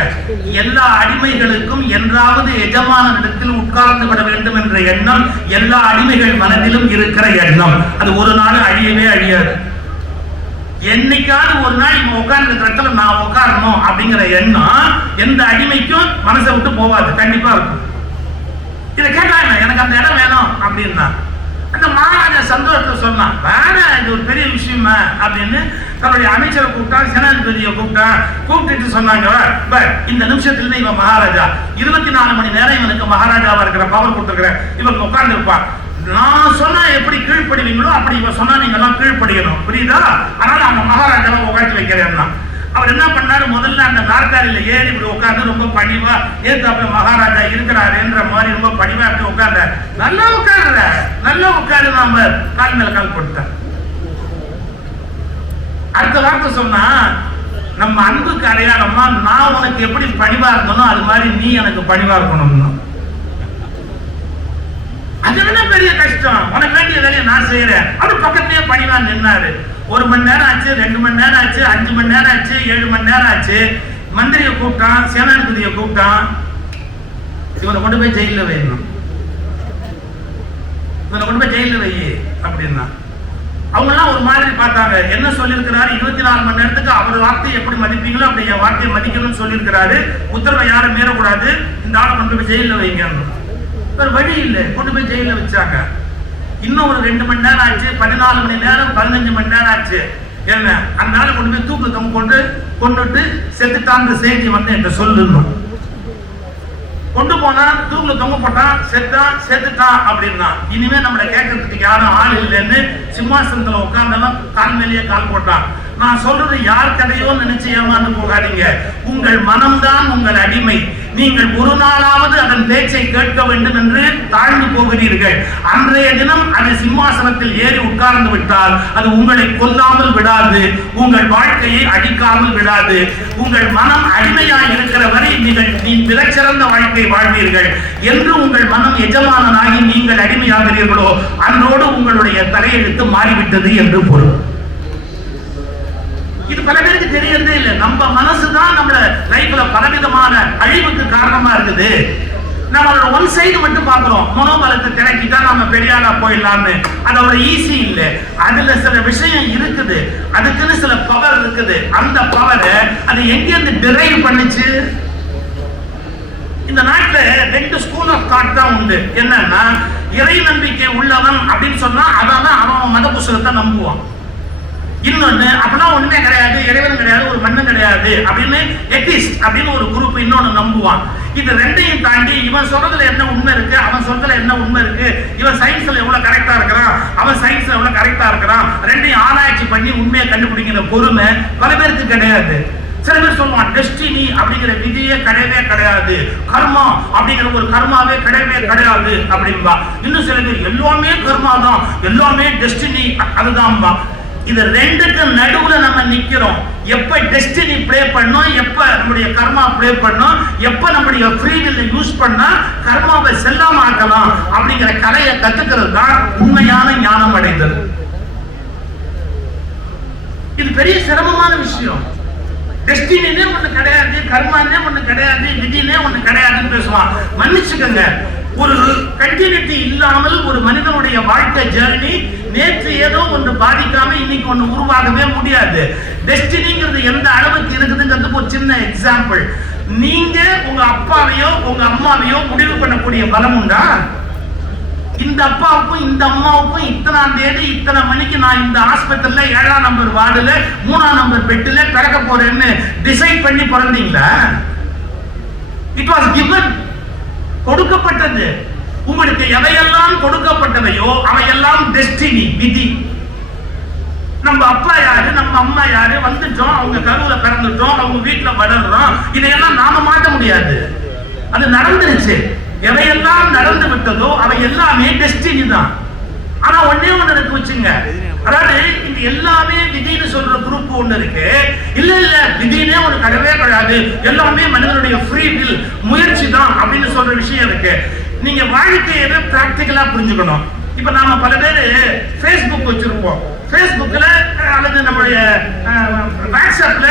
எல்லா அடிமைகளுக்கும் என்றாவது எஜமானனிடத்தில் உட்கார்ந்து விட வேண்டும் என்ற எண்ணம் எல்லா அடிமைகள் மனதிலும் இருக்கிற எண்ணம். அது ஒரு நாள் அழியவே அழியாது. என்னைக்காவது ஒரு நாள் இவங்க உட்கார்ந்து இருக்கிற இடத்துல நான் உட்காரணும் அப்படிங்கிற எண்ணம் எந்த அடிமைக்கும் மனசை விட்டு போவாது, கண்டிப்பா இருக்கும். இதை கேட்டாங்க, எனக்கு அந்த இடம் வேணும் அப்படின்னா அந்த மகாராஜா சந்தோஷத்தை சொன்னான், வேற இது ஒரு பெரிய விஷயமா அப்படின்னு தன்னுடைய அமைச்சரை கூப்பிட்டான், சேனாதிபதியை கூப்பிட்டு சொன்னாங்க, இந்த நிமிஷத்துல இவன் மகாராஜா, 24 மணி நேரம் இவனுக்கு மகாராஜாவா இருக்கிற பவர் கொடுத்துருக்கிற இவன் உட்கார்ந்து இருப்பான். நான் சொன்னா எப்படி கீழ்ப்படுவீங்களோ அப்படி இவன் சொன்னா நீங்க எல்லாம் கீழ்ப்படியணும், புரியுதா? அதனால அந்த மகாராஜாவை உட்காந்து வைக்கிறேன். அவர் என்ன பண்ணாரு, முதல்ல அந்த நாற்காலியில ஏறி இப்படி உட்கார்ந்து ரொம்ப பணிவா ஏத்தாப்புல மகாராஜா இருக்கிறாருன்ற மாதிரி ரொம்ப பணிவா இப்படி உட்கார்ந்த, நல்லா உட்காருற, நல்லா உட்காரு, நாம கால் மேல கால் போட்டார். அடுத்த வார்த்தை சொன்னா, நம்ம அன்புக்கு அடையாளமா நான் உனக்கு எப்படி பணிவா இருக்கணும் அது மாதிரி நீ எனக்கு பணிவா இருக்கணும்னு. அது என்ன பெரிய கஷ்டம், உனக்கு வேண்டிய வேலையை நான் செய்யறேன். அது பக்கத்திலேயே பணிவா நின்னாரு. 1 மணி நேரம் ஆச்சு, 2 மணி நேரம் ஆச்சு, 5 மணி நேரம் ஆச்சு, 7 மணி நேரம் ஆச்சு. மந்திரியை கூப்பிட்டான், சேனாதிபதியை கூப்பிட்டான், இவனை கொண்டு போய் ஜெயில வைக்கணும், இவனை கொண்டு போய் ஜெயில வை அப்படின்னா அவங்க எல்லாம் ஒரு மாதிரி பார்த்தாங்க. என்ன சொல்லியிருக்கிறாரு, 24 மணி நேரத்துக்கு அவர் வார்த்தையை எப்படி மதிப்பீங்களோ அப்படி என் வார்த்தையை மதிக்கணும்னு சொல்லியிருக்கிறாரு. உத்தரவை யாரும் மீறக்கூடாது, இந்த ஆளை கொண்டு போய் ஜெயில வைங்க. ஒரு வழி இல்லை, கொண்டு போய் ஜெயில வச்சாங்க. இன்னும் ஒரு 2 மணி நேரம் ஆச்சு, 14 மணி நேரம், 15 மணி நேரம் ஆச்சு. என்ன அந்த ஆளை கொண்டு போய் தூக்கு தொங்க கொண்டுட்டு செத்துட்டான்ற செய்தி வந்து என்கிட்ட சொல்லணும். கொண்டு போனா தூக்குல தொங்க போட்டான், செத்துட்டான் அப்படின்னா இனிமே நம்மளை கேட்கறதுக்கு யாரும் ஆள் இல்லைன்னு சிம்மாசனத்துல உட்கார்ந்தவன் கால் மேலேயே கால் போட்டான். நான் சொல்றது யார் கதையோ நினைச்சு ஏமாந்து போகாதீங்க. உங்கள் மனம்தான் உங்கள் அடிமை. நீங்கள் ஒரு நாளாவது அதன் பேச்சை கேட்க வேண்டும் என்று தாழ்ந்து போகிறீர்கள். அன்றைய தினம் அது சிம்மாசனத்தில் ஏறி உட்கார்ந்து விட்டால் அது உங்களை கொல்லாமல் விடாது, உங்கள் வாழ்க்கையை அடிக்காமல் விடாது. உங்கள் மனம் அடிமையாய் இருக்கிற வரை நீ மிகச்சிறந்த வாழ்க்கை வாழ்வீர்கள். என்று உங்கள் மனம் எஜமானனாகி நீங்கள் அடிமையாகிறீர்களோ அன்றோடு உங்களுடைய தலையெழுத்து மாறிவிட்டது என்று பொருள். இது பல பேருக்கு தெரியறதே இல்லை. நம்ம மனசுதான் நம்மள லைஃப்ல பலவிதமான அழிவுக்கு காரணமா இருக்குது. நம்மளோட ஒன் சைடு மட்டும் பார்க்கிறோம், மனோபலத்தை திறக்கிட்டா நம்ம பெரியாளா போயிடலாம்னு. அது அவ்வளவு ஈஸி இல்லை. அதுல சில விஷயம் இருக்குது, அதுக்குன்னு சில பவர் இருக்குது. அந்த பவரை அது எங்கிருந்து டிரைவ் பண்ணுச்சு? இந்த நாட்டுல 2 ஸ்கூல் ஆஃப் தாட் தான் உண்டு. என்னன்னா, இறை நம்பிக்கை உள்ளவன் அப்படின்னு சொன்னா அதான் அவன் மத புஸ்தகத்தை நம்புவான். இன்னொன்னு அப்பெல்லாம் ஒண்ணுமே கிடையாது, இறைவன் கிடையாது, ஒரு மண்ணும் கிடையாது அப்படின்னு எத்திஸ்ட் அப்படின்னு ஒரு குரூப் இன்னொன்னு நம்புவான். இது ரெண்டையும் தாண்டி இவன் சொல்றதுல என்ன உண்மை இருக்கு, அவன் சொல்றதுல என்ன உண்மை இருக்கு, இவன் சயின்ஸ்ல எவ்வளவு கரெக்டா இருக்கிறான், அவன் சயின்ஸ்ல எவ்வளவு கரெக்டா இருக்கிறான், ரெண்டையும் ஆராய்ச்சி பண்ணி உண்மையை கண்டுபிடிக்கிற பொறுமை பல பேருக்கு கிடையாது. சில பேர் சொல்லுவான் டெஸ்டினி அப்படிங்கிற விதியே கிடையவே கிடையாது, கர்மா அப்படிங்கிற ஒரு கர்மாவே கிடையவே கிடையாது அப்படின்பா. இன்னும் சில பேர் எல்லாமே கர்மா தான், எல்லாமே டெஸ்டினி அதுதான்பா. இது ரெண்டுக்கு நடுவுல நம்ம நிக்கிறோம். எப்ப டெஸ்டினி ப்ளே பண்ணோம், எப்ப நம்முடைய கர்மா ப்ளே பண்ணோம், எப்ப நம்முடைய ஃப்ரீ வில் யூஸ் பண்ணா கர்மாவை செல்லாம ஆக்கலாம் அப்படிங்கிற கலையை கத்துக்கிறது தான் உண்மையான ஞானம் அடைந்தது. இது பெரிய சிரமமான விஷயம். டெஸ்டினே ஒண்ணு கிடையாது, கர்மானே ஒண்ணு கிடையாது, விதினே ஒண்ணு கிடையாதுன்னு பேசுவான். மன்னிச்சுக்கங்க, ஒரு கண்டினியூட்டி இல்லாமல் ஒரு மனிதனுடைய வாழ்க்கை ஜர்னி நேற்று ஏதோ ஒன்று பாதிக்காம இன்னைக்கு ஒன்று உருவாகவே முடியாது. டெஸ்டினிங்கிறது எந்த அளவுக்கு இருக்குதுங்கிறதுக்கு ஒரு சின்ன எக்ஸாம்பிள். நீங்க உங்க அப்பாவையோ உங்க அம்மாவையோ முடிவு பண்ணக்கூடிய பலம் உண்டா? இந்த அப்பாவுக்கும் இந்த அம்மாவுக்கும் இத்தனாம் தேதி இத்தனை மணிக்கு நான் இந்த ஹாஸ்பிட்டல்ல 7ஆம் நம்பர் வார்டுல 3ஆம் நம்பர் பெட்ல பிறக்க போறேன்னு டிசைட் பண்ணி பிறந்தீங்களா? இட் வாஸ் given, கொடுக்கப்பட்டது. உங்களுக்கு எவையெல்லாம் கொடுக்கப்பட்டவையோ அவையெல்லாம் டெஸ்டினி, விதி. நம்ம அப்பா யாரு, நம்ம அம்மா யாரு, வந்துட்டோம், அவங்க கருவுல பிறந்துட்டோம், அவங்க வீட்டுல வளர்றோம், இதையெல்லாம் நாம மாற்ற முடியாது. அது நடந்துருச்சு. எவையெல்லாம் நடந்து விட்டதோ அவை எல்லாமே டெஸ்டினி தான். ஆனா ஒன்னே ஒண்ணு இருக்கு வச்சுங்க, அதாவது இந்த எல்லாமே விதின்னு சொல்ற குரூப் ஒண்ணு இருக்கு. இல்ல விதினே ஒரு கடவே கிடையாது, எல்லாமே மனிதனுடைய ஃப்ரீ வில், முயற்சி தான் அப்படின்னு சொல்ற விஷயம் இருக்கு. நீங்க வாழ்க்கையை பிராக்டிகலா புரிஞ்சுக்கணும். இப்ப நாம பல பேரு Facebook வச்சிருப்போம். Facebookல அல்லது நம்மளுடைய வாட்ஸ்அப்ல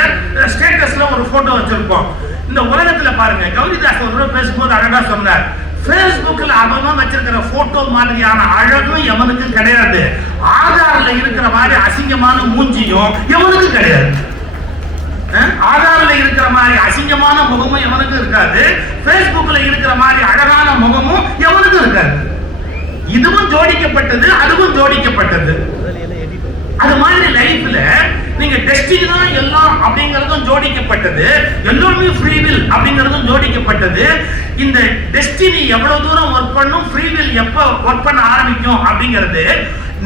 ஸ்டேட்டஸ்ல ஒரு போட்டோ வச்சிருப்போம். இந்த உலகத்துல பாருங்க, கௌரிதாஸ் ஒரு பேசும்போது அழகா சொன்னார், Facebookல அவன் வச்சிருக்கிற போட்டோ மாதிரியான அழகும் எவனுக்கும் கிடையாது, ஆதார்ல இருக்கிற மாதிரி அசிங்கமான மூஞ்சியும் எவனுக்கும் கிடையாது. ஆதார்ல இருக்கிற மாதிரி அசிங்கமான முகமும் எவனுக்கும் இருக்காது, Facebookல இருக்கிற மாதிரி அழகான முகமும் எவனுக்கும் இருக்காது. இதுவும் ஜோடிக்கப்பட்டது, அதுவும் ஜோடிக்கப்பட்டது. அது மாதிரி லைஃப்ல நீங்க டெஸ்டினி தான் எல்லாம் அப்படிங்கறதும் ஜோடிக்கப்பட்டது, எல்லாமே ஃப்ரீ வில் அப்படிங்கறதும் ஜோடிக்கப்பட்டது. இந்த டெஸ்டினி எவ்வளவு தூரம் ஒர்க் பண்ணும், ஃப்ரீ வில் எப்ப ஒர்க் பண்ண ஆரம்பிக்கும் அப்படிங்கிறது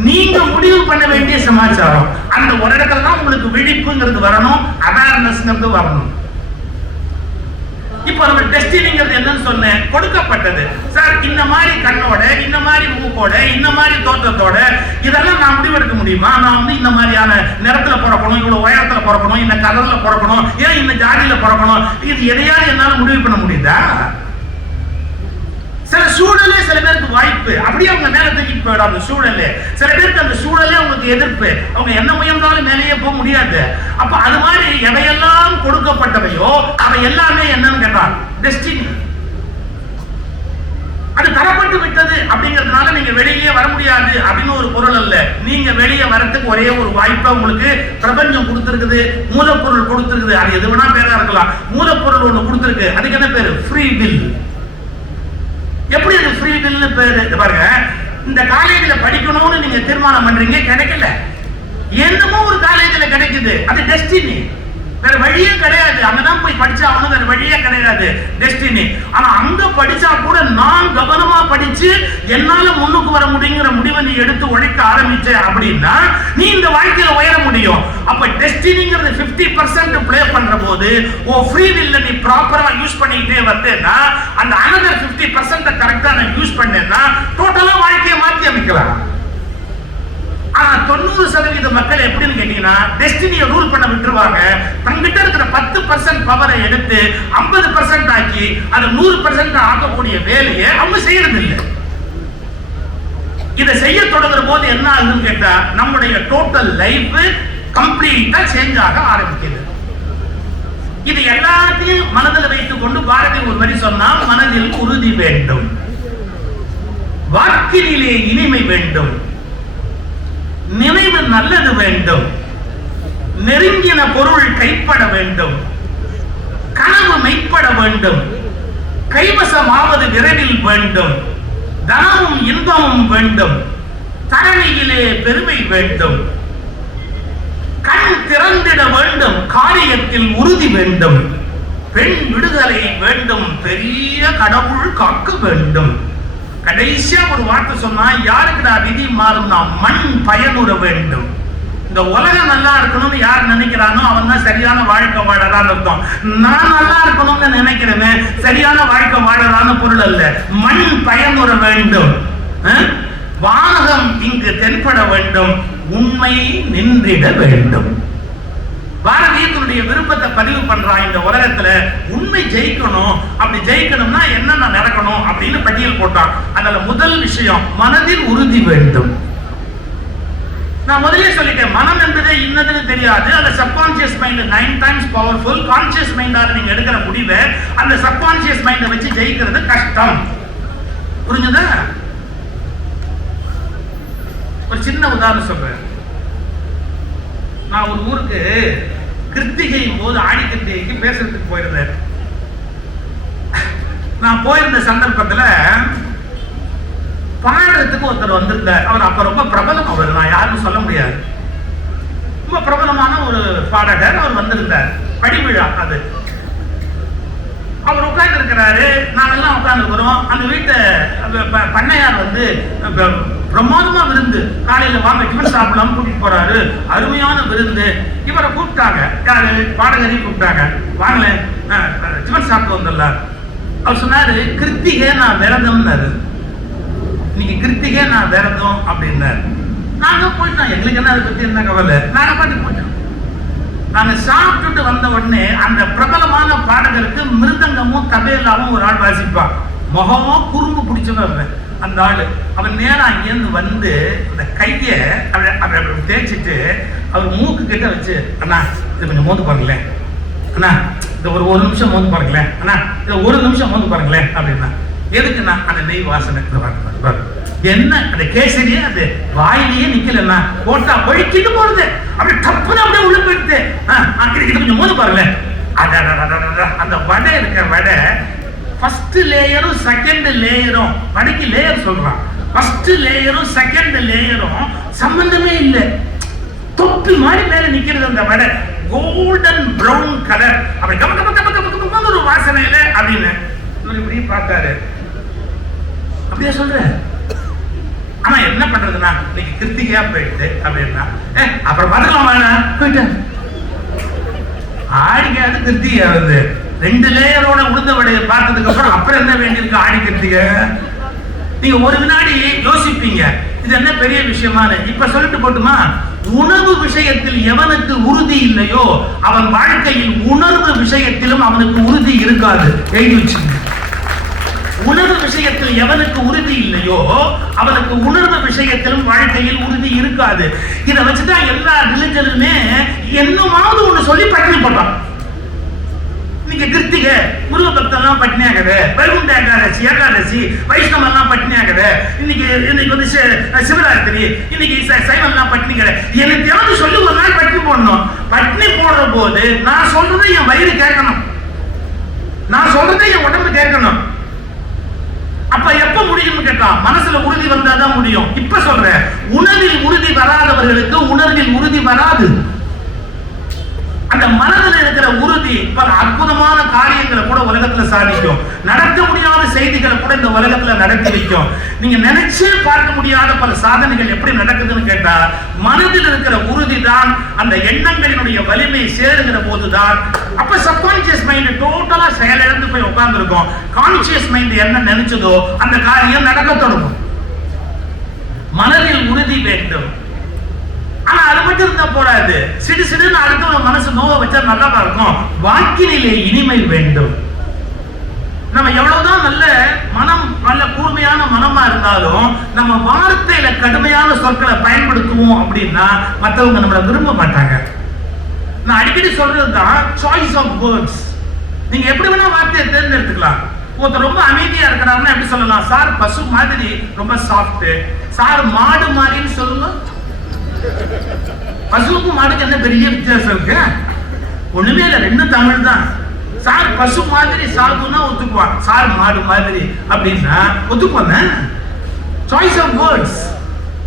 நீங்க முடிவு பண்ண வேண்டிய சமாச்சாரம். அந்த ஒரு இடத்துல தான் உங்களுக்கு விழிப்புங்கிறது வரணும், அவேர்னஸ்ங்கிறது வரணும். இப்போ நம்ம டெஸ்டினிங்கிறது என்னன்னு சொன்னேன், கொடுக்கப்பட்டது. சார் இந்த மாதிரி கண்ணோட, இந்த மாதிரி மூக்கோட, இந்த மாதிரி தோற்றத்தோட இதெல்லாம் நான் முடிவெடுக்க முடியுமா? நான் வந்து இந்த மாதிரியான நிறத்துல பிறக்கணும், இவ்வளவு உயரத்துல பிறக்கணும், இந்த கலர்ல பிறக்கணும், ஏன் இந்த ஜாதியில பிறக்கணும், இது எதையாவது என்னால முடிவு பண்ண முடியுதா? சில சூழலே சில பேருக்கு வாய்ப்பு, அப்படியே அவங்க மேல தூக்கிட்டு போயிடும் அந்த சூழலே. சில பேருக்கு அந்த சூழலே அவங்களுக்கு எதிர்ப்பு, அவங்க என்ன முயன்றாலும் மேலேயே போக முடியாது. அப்ப அது மாதிரி எவையெல்லாம் கொடுக்கப்பட்டவையோ அவை எல்லாமே என்னன்னு கேட்டால் டெஸ்டினி. அது தரப்பட்டு விட்டது அப்படிங்கிறதுனால நீங்க வெளியே வர முடியாது அப்படின்னு ஒரு பொருள் அல்ல. நீங்க வெளியே வரதுக்கு ஒரே ஒரு வாய்ப்பை உங்களுக்கு பிரபஞ்சம் கொடுத்திருக்குது, மூலப்பொருள் கொடுத்திருக்குது. அது எது வேணா பேரா இருக்கலாம். மூலப்பொருள் ஒண்ணு கொடுத்திருக்கு, அதுக்கு என்ன பேரு? Free will. எப்படி அது ஃப்ரீ வில்னு பேரு? பாருங்க, இந்த காலேஜ்ல படிக்கணும்னு நீங்க தீர்மானம் பண்றீங்க, கிடைக்கல. என்னமோ ஒரு காலேஜ்ல கிடைக்குது, அது டெஸ்டினி. வேற வழியே கிடையாது, அங்கதான் போய் படிச்சா அவனு, வேற வழியே கிடையாது, டெஸ்டினி. ஆனா அங்க படிச்சா கூட நான் கவனமா படிச்சு என்னால முன்னுக்கு வர முடியுங்கிற முடிவை நீ எடுத்து உழைக்க ஆரம்பிச்ச அப்படின்னா நீ இந்த வாழ்க்கையில உயர முடியும். அப்ப டெஸ்டினிங்கிறது 50% ப்ளே பண்ற போது ஓ ஃப்ரீ வில்ல நீ ப்ராப்பரா யூஸ் பண்ணிட்டே வந்தேன்னா, அந்த another 50% கரெக்டா நான் யூஸ் பண்ணேன்னா டோட்டலா வாழ்க்கையை மாத்தி அமைக்கலாம். ஆனா 90% மக்கள் எப்படின்னு கேட்டீங்கன்னா, டெஸ்டினியை ரூல் பண்ண விட்டுருவாங்க. தங்கிட்ட இருக்கிற 10% பவரை எடுத்து 50% ஆக்கி அதை 100% ஆக்கக்கூடிய வேலையை அவங்க செய்யறது இல்லை. இதை செய்ய தொடங்குற போது என்ன ஆகுதுன்னு கேட்டா, நம்முடைய டோட்டல் லைஃப் கம்ப்ளீட்டா சேஞ்ச் ஆக ஆரம்பிக்குது. இது எல்லாத்தையும் மனதில் வைத்துக் கொண்டு பாரதி ஒரு வரி சொன்னா, மனதில் உறுதி வேண்டும், வாக்கினிலே இனிமை வேண்டும், நினைவு நல்லது வேண்டும், நெருங்கின பொருள் கைப்பட வேண்டும், கனவு மெய்ப்பட வேண்டும், கைவசமாவது விரைவில் வேண்டும், தனமும் இன்பமும் வேண்டும், தரணியிலே பெருமை வேண்டும், கண் திறந்திட வேண்டும், காரியத்தில் உறுதி வேண்டும், பெண் விடுதலை வேண்டும், பெரிய கடவுள் காக்க வேண்டும். கடைசியா ஒரு வார்த்தை சொன்னா, யாருக்குடா விதி மாறும்னா மண் பயனுற வேண்டும். இந்த உலகம் நல்லா இருக்கணும்னு யார் நினைக்கிறானோ அவன் தான் சரியான வாழ்க்கை வாழறான்னு அர்த்தம். நான் நல்லா இருக்கணும்னு நினைக்கிறேன்னு சரியான வாழ்க்கை வாழறான்னு பொருள் அல்ல. மண் பயனுற வேண்டும், வானகம் இங்கு தென்பட வேண்டும், உண்மை நின்றிட வேண்டும். பாரதியத்தினுடைய விருப்பத்தை பதிவு பண்றான். இந்த உலகத்துல உண்மை ஜெயிக்கணும், அப்படி ஜெயிக்கணும்னா என்னென்ன நடக்கணும் அப்படின்னு பட்டியல் போட்டான். அதுல முதல் விஷயம் மனதில் உறுதி வேண்டும். நான் முதலே சொல்லிட்டேன், மனம் என்பதே இன்னதுன்னு தெரியாது. அந்த subconscious mind 9 times powerful. Conscious மைண்டால நீங்க எடுக்கிற முடிவை அந்த சப்கான்சியஸ் மைண்டை வச்சு ஜெயிக்கிறது கஷ்டம். புரிஞ்சுதா? ஒரு சின்ன உதாரணம் சொல்றேன். நான் ஒரு ஊருக்கு கிருத்திகையின் போது, ஆடி கிருத்திகைக்கு பேசுறதுக்கு போயிருந்தேன். நான் போயிருந்த சந்தர்ப்பத்துல பாடுறதுக்கு ஒருத்தர் வந்திருந்தார். அவர் அப்ப ரொம்ப பிரபலம், அவர் நான் யாருன்னு சொல்ல முடியாது, ரொம்ப பிரபலமான ஒரு பாடகர். அவர் வந்திருந்தார், படிவிழா அது. அவர் உட்கார்ந்து இருக்கிறாரு, நாங்கெல்லாம் உட்கார்ந்து இருக்கிறோம். அந்த வீட்டை பண்ணையார் வந்து பிரமாதமா விருந்து, காலையில வாங்க டிஃபன் சாப்பிடலாம் கூட்டிட்டு போறாரு, அருமையான விருந்து. இவரை கூப்பிட்டாங்க, யாரு பாடகரையும் கூப்பிட்டாங்க, வாங்கல டிஃபன் சாப்பிட்டு வந்துடலாம். அவர் சொன்னாரு, கிருத்திகை நான் விரதம்னாரு. இன்னைக்கு கிருத்திகை நான் விரதம் அப்படின்னாரு. நாங்க போயிட்டோம், எங்களுக்கு என்ன அதை பத்தி என்ன கவலை, நாங்க பாட்டு போயிட்டோம். நாங்க சாப்பிட்டுட்டு வந்த உடனே அந்த பிரபலமான பாடகருக்கு மிருதங்கமும் தபேலாவும் ஒரு ஆள் வாசிப்பான். முகமும் குறும்பு பிடிச்சவன். அந்த ஆளு. அவன் நேரம் அங்கேருந்து வந்து அந்த கையை அப்படி தேய்ச்சிட்டு அவர் மூக்கு கிட்ட வச்சு, அண்ணா இது கொஞ்சம் மோந்து பாருங்களேன், அண்ணா இந்த ஒரு நிமிஷம் மோந்து பாருங்களேன், அண்ணா இதை ஒரு நிமிஷம் மோந்து பாருங்களேன் அப்படின்னா. எதுக்குண்ணா? அந்த நெய் வாசனை என்ன, அந்த கேசரியே அது வாயிலேயே நிக்கலண்ணா, போட்டா ஒழிக்கிட்டு போறது அப்படி டப்புன்னு அப்படியே உள்ள போயிடுது. கொஞ்சம் மோந்து பாருங்களேன். அந்த வடை இருக்கிற வடை ஃபர்ஸ்ட் லேயரும் செகண்ட் லேயரும், வடைக்கு லேயர் சொல்றான், ஃபர்ஸ்ட் லேயரும் செகண்ட் லேயரும் சம்பந்தமே இல்லை. தொப்பி மாதிரி மேல நிக்கிறது அந்த வடை, கோல்டன் பிரவுன் கலர், அப்படி கம கம கம கம கம ஒரு வாசனையில அப்படின்னு இப்படி பார்த்தாரு. அப்படியே சொல்ற. ஆனா என்ன பண்றதுன்னா இன்னைக்கு கிருத்திகையா போயிடுது அப்படின்னா, அப்புறம் பார்த்துக்கலாம் போயிட்டேன். ஆடிக்காது கிருத்திகை வருது, 2 லேயரோட உளுந்த வடையை பார்த்ததுக்கு அப்புறம் என்ன வேண்டியிருக்கு ஆடி கிருத்திகை? நீங்க ஒரு வினாடி யோசிப்பீங்க, இது என்ன பெரிய விஷயமான. இப்ப சொல்லிட்டு போட்டுமா, உணவு விஷயத்தில் எவனுக்கு உறுதி இல்லையோ அவன் வாழ்க்கையில் உணர்வு விஷயத்திலும் அவனுக்கு உறுதி இருக்காது. எழுதி வச்சுங்க. உணர்வு விஷயத்தில் எவனுக்கு உறுதி இல்லையோ அவனுக்கு உணர்வு விஷயத்திலும் வாழ்க்கையில் உறுதி இருக்காது. இதை வச்சுதான் எல்லா ரிலிஜனுமே என்னமாவது ஒண்ணு சொல்லி பட்டினி போட்டான். இன்னைக்கு கிருத்திகை, முருக பக்தெல்லாம் பட்டினியாகுது, வைகுண்ட ஏகாதசி வைஷ்ணவம் எல்லாம் பட்டினியாகுது, இன்னைக்கு வந்து சிவராத்திரி, இன்னைக்கு சைவம் எல்லாம் பட்டினி கிடையாது. எனக்கு யாரும் சொல்லி ஒரு நாள் பட்டினி போடணும். பட்டினி போடுற போது நான் சொல்றதை என் வயிறு கேட்கணும், நான் சொல்றதை என் உடம்பு கேட்கணும். அப்ப எப்ப முடியும்னு கேட்டா மனசுல உறுதி வந்தாதான் முடியும். இப்ப சொல்றேன், உணவில் உறுதி வராதவர்களுக்கு உணர்வில் உறுதி வராது. அந்த மனதில் இருக்கிற உறுதி பல அற்புதமான காரியங்களை கூட உலகத்துல சாதிக்கும். நடக்க முடியாத செய்திகளை கூட இந்த உலகத்துல நடத்தி வைக்கும். நீங்க நினைச்சே பார்க்க முடியாத பல சாதனைகள் எப்படி நடக்குதுன்னு கேட்டா மனதில் இருக்கிற உறுதி தான். அந்த எண்ணங்களினுடைய வலிமை சேருகிற போதுதான் அப்ப சப்கான்சியஸ் மைண்ட் டோட்டலா செயலிழந்து போய் உட்கார்ந்து இருக்கும். கான்சியஸ் மைண்ட் என்ன நினைச்சதோ அந்த காரியம் நடக்க தொடங்கும். மனதில் உறுதி வேண்டும். ஆனா அது மட்டும் இருந்தா போடாது, சிடு சிடுன்னு அடுத்த மனசு நோவை வச்சா நல்லா இருக்கும். வாக்கினிலே இனிமை வேண்டும். நம்ம எவ்வளவுதான் நல்ல மனம், நல்ல கூர்மையான மனமா இருந்தாலும் நம்ம வார்த்தையில கடுமையான சொற்களை பயன்படுத்துவோம் அப்படின்னா மற்றவங்க நம்மளை விரும்ப மாட்டாங்க. நான் அடிக்கடி சொல்றதுதான் சாய்ஸ் ஆஃப் வேர்ட்ஸ். நீங்க எப்படி வேணா வார்த்தையை தேர்ந்தெடுத்துக்கலாம். ஒருத்தர் ரொம்ப அமைதியா இருக்கிறாருன்னா எப்படி சொல்லலாம்? சார் பசு மாதிரி ரொம்ப சாஃப்ட், சார் மாடு மாதிரின்னு சொல்லுங்க. பசுவுக்கும் மாடுக்கு என்ன பெரிய வித்தியாசம் இருக்கு? ஒண்ணுமே இல்ல, ரெண்டும் தமிழ் தான். சார் பசு மாதிரி சாகுன்னா ஒத்துக்குவான், சார் மாடு மாதிரி அப்படின்னா ஒத்துக்குவாங்க. சாய்ஸ் ஆஃப் வேர்ட்ஸ்,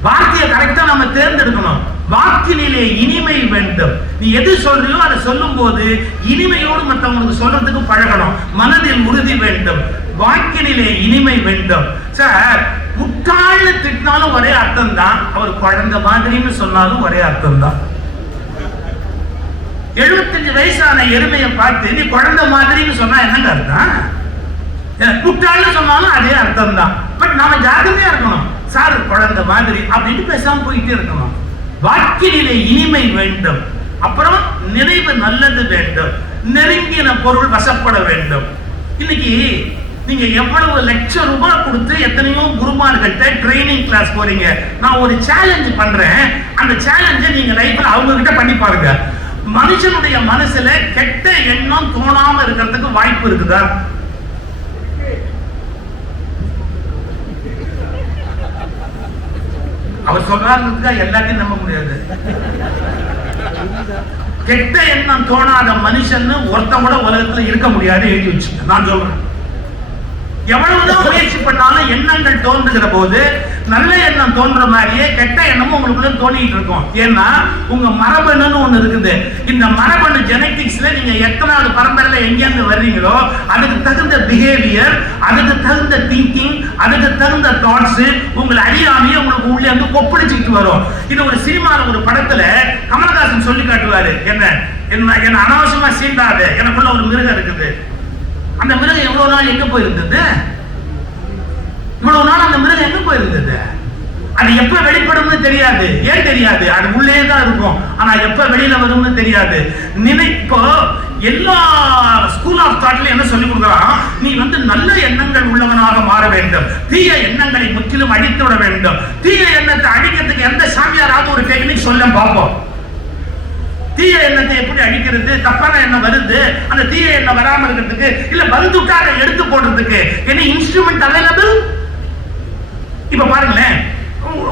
வார்த்தையை கரெக்டா நம்ம தேர்ந்தெடுக்கணும். வாக்கினிலே இனிமை வேண்டும். நீ எது சொல்றியோ அதை சொல்லும் போது இனிமையோடு மற்றவங்களுக்கு சொல்றதுக்கு பழகணும். மனதில் உறுதி வேண்டும், வாக்கினிலே இனிமை வேண்டும். சார் முட்டாள்னு திட்டினாலும் ஒரே அர்த்தம் தான், அவர் குழந்தை மாதிரின்னு சொன்னாலும் ஒரே அர்த்தம் தான். 75 வயசான எருமையை பார்த்து நீ குழந்தை மாதிரின்னு சொன்னா என்னங்க அர்த்தம்? முட்டாள்னு சொன்னாலும் அதே அர்த்தம் தான். பட் நாம ஜாக்கிரதையா இருக்கணும். சார் குழந்தை மாதிரி அப்படின்னு பேசாம போயிட்டே இருக்கணும். வாக்கினிலே இனிமை வேண்டும். அப்புறம் நினைவு நல்லது வேண்டும். நெருங்கின பொருள் வசப்பட வேண்டும். இன்னைக்கு நீங்க எவ்வளவு லட்சம் ரூபாய் கொடுத்து எத்தனையோ குருமார்கிட்ட ட்ரைனிங் கிளாஸ் போறீங்க. நான் ஒரு சேலஞ்ச் பண்றேன், அந்த சேலஞ்சை நீங்க லைஃப்ல அவங்க கிட்ட பண்ணி பாருங்க. மனுஷனுடைய மனசுல கெட்ட எண்ணம் தோணாம இருக்கிறதுக்கு வாய்ப்பு இருக்குதா? அவர் சொல்றாருன்னா எல்லாத்தையும் நம்ப முடியாது. கெட்ட எண்ணம் தோணாத மனுஷன் ஒருத்த கூட உலகத்துல இருக்க முடியாது. எழுதி வச்சுங்க, நான் சொல்றேன். எவ்வளவுதான் முயற்சி பண்ணாலும் எண்ணங்கள் தோன்றுகிற போது நல்ல எண்ணம் தோன்ற மாதிரியே கெட்ட எண்ணமும் உங்களுக்குள்ள தோணிட்டு இருக்கும். ஏன்னா உங்க மரபணுன்னு ஒண்ணு இருக்குது. இந்த மரபணு ஜெனட்டிக்ஸ்ல நீங்க எத்தனாவது பரம்பரையில எங்கேருந்து வர்றீங்களோ அதுக்கு தகுந்த பிஹேவியர், அதுக்கு தகுந்த திங்கிங், அதுக்கு தகுந்த தாட்ஸ் உங்களை அறியாமையே உங்களுக்கு உள்ளே வந்து கொப்பளிச்சுக்கிட்டு வரும். இது ஒரு சினிமால ஒரு படத்துல கமலஹாசன் சொல்லி காட்டுவாரு, என்ன என்ன அனாவசியமா சீண்டாது, எனக்குள்ள ஒரு மிருகம் இருக்குது. அந்த மிருகம் எவ்வளவு நாள் எங்க போயிருந்தது? இவ்வளவு நாள் அந்த மிருகம் எங்க போயிருந்தது? அது எப்ப வெளிப்படும்னு தெரியாது. ஏன் தெரியாது? அது உள்ளே தான் இருக்கும். ஆனா எப்ப வெளியில வரும்னு தெரியாது. நினைப்போ எல்லா ஸ்கூல் ஆஃப் தாட்ல என்ன சொல்லி கொடுக்குறான், நீ வந்து நல்ல எண்ணங்கள் உள்ளவனாக மாற வேண்டும், தீய எண்ணங்களை முற்றிலும் அழித்து விட வேண்டும். தீய எண்ணத்தை அழிக்கிறதுக்கு எந்த சாமியாராவது ஒரு டெக்னிக் சொல்ல பார்ப்போம். தீய எண்ணத்தை எப்படி அழிக்கிறது, தப்பான எண்ணம் வருது, அந்த தீய எண்ணம் வராமல் இருக்கிறதுக்கு, இல்ல வந்துட்டாக எடுத்து போடுறதுக்கு என்ன இன்ஸ்ட்ருமெண்ட் அவைலபிள்? இப்ப பாருங்களேன்,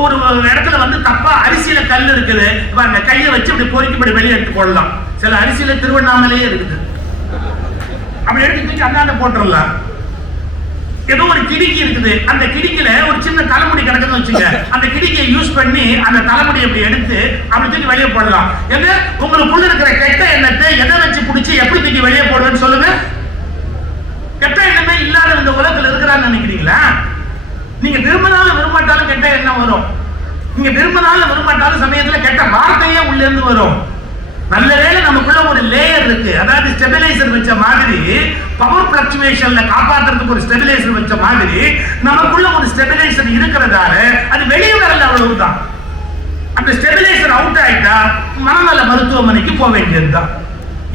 ஒரு இடத்துல வந்து தப்பா அரிசியில கல் இருக்குது, பாருங்க, கையை வச்சு இப்படி பொறுக்கி இப்படி வெளியே எடுத்து போடலாம். சில அரிசியில திருவண்ணாமலையே இருக்குது, அப்படி எடுத்து தூக்கி அந்தாண்ட போட்டுடலாம். ஏதோ ஒரு கிடிக்கி இருக்குது, அந்த கிடிக்கில ஒரு சின்ன தலைமுடி கிடக்குன்னு வச்சுங்க, அந்த கிடிக்கியை யூஸ் பண்ணி அந்த தலைமுடி அப்படி எடுத்து அப்படி தூக்கி வெளியே போடலாம். எங்க உங்களுக்குள்ள இருக்கிற கெட்ட எண்ணத்தை எதை வச்சு பிடிச்சி எப்படி தூக்கி வெளியே போடுவேன்னு சொல்லுங்க. கெட்ட எண்ணமே இல்லாத இந்த உலகத்தில் இருக்கிறான்னு நினைக்கிறீங்களா? நீங்க விரும்பினாலும் விரும்பாட்டாலும் கெட்ட எண்ணம் வரும். நீங்க விரும்பினாலும் விரும்பாட்டாலும் சமயத்துல கெட்ட வார்த்தையே உள்ள இருந்து வரும். நல்ல வேளை நமக்குள்ள ஒரு லேயர் இருக்கு, அதாவது ஸ்டெபிலைசர் வச்ச மாதிரி, பவர் பிளக்சுவேஷன்ல காப்பாற்றுறதுக்கு ஒரு ஸ்டெபிலைசர் வச்ச மாதிரி நமக்குள்ள ஒரு ஸ்டெபிலைசர் இருக்கிறதால அது வெளியே வரல, அவ்வளவுதான். அந்த ஸ்டெபிலைசர் அவுட் ஆயிட்டா மனநல மருத்துவமனைக்கு போக வேண்டியதுதான்.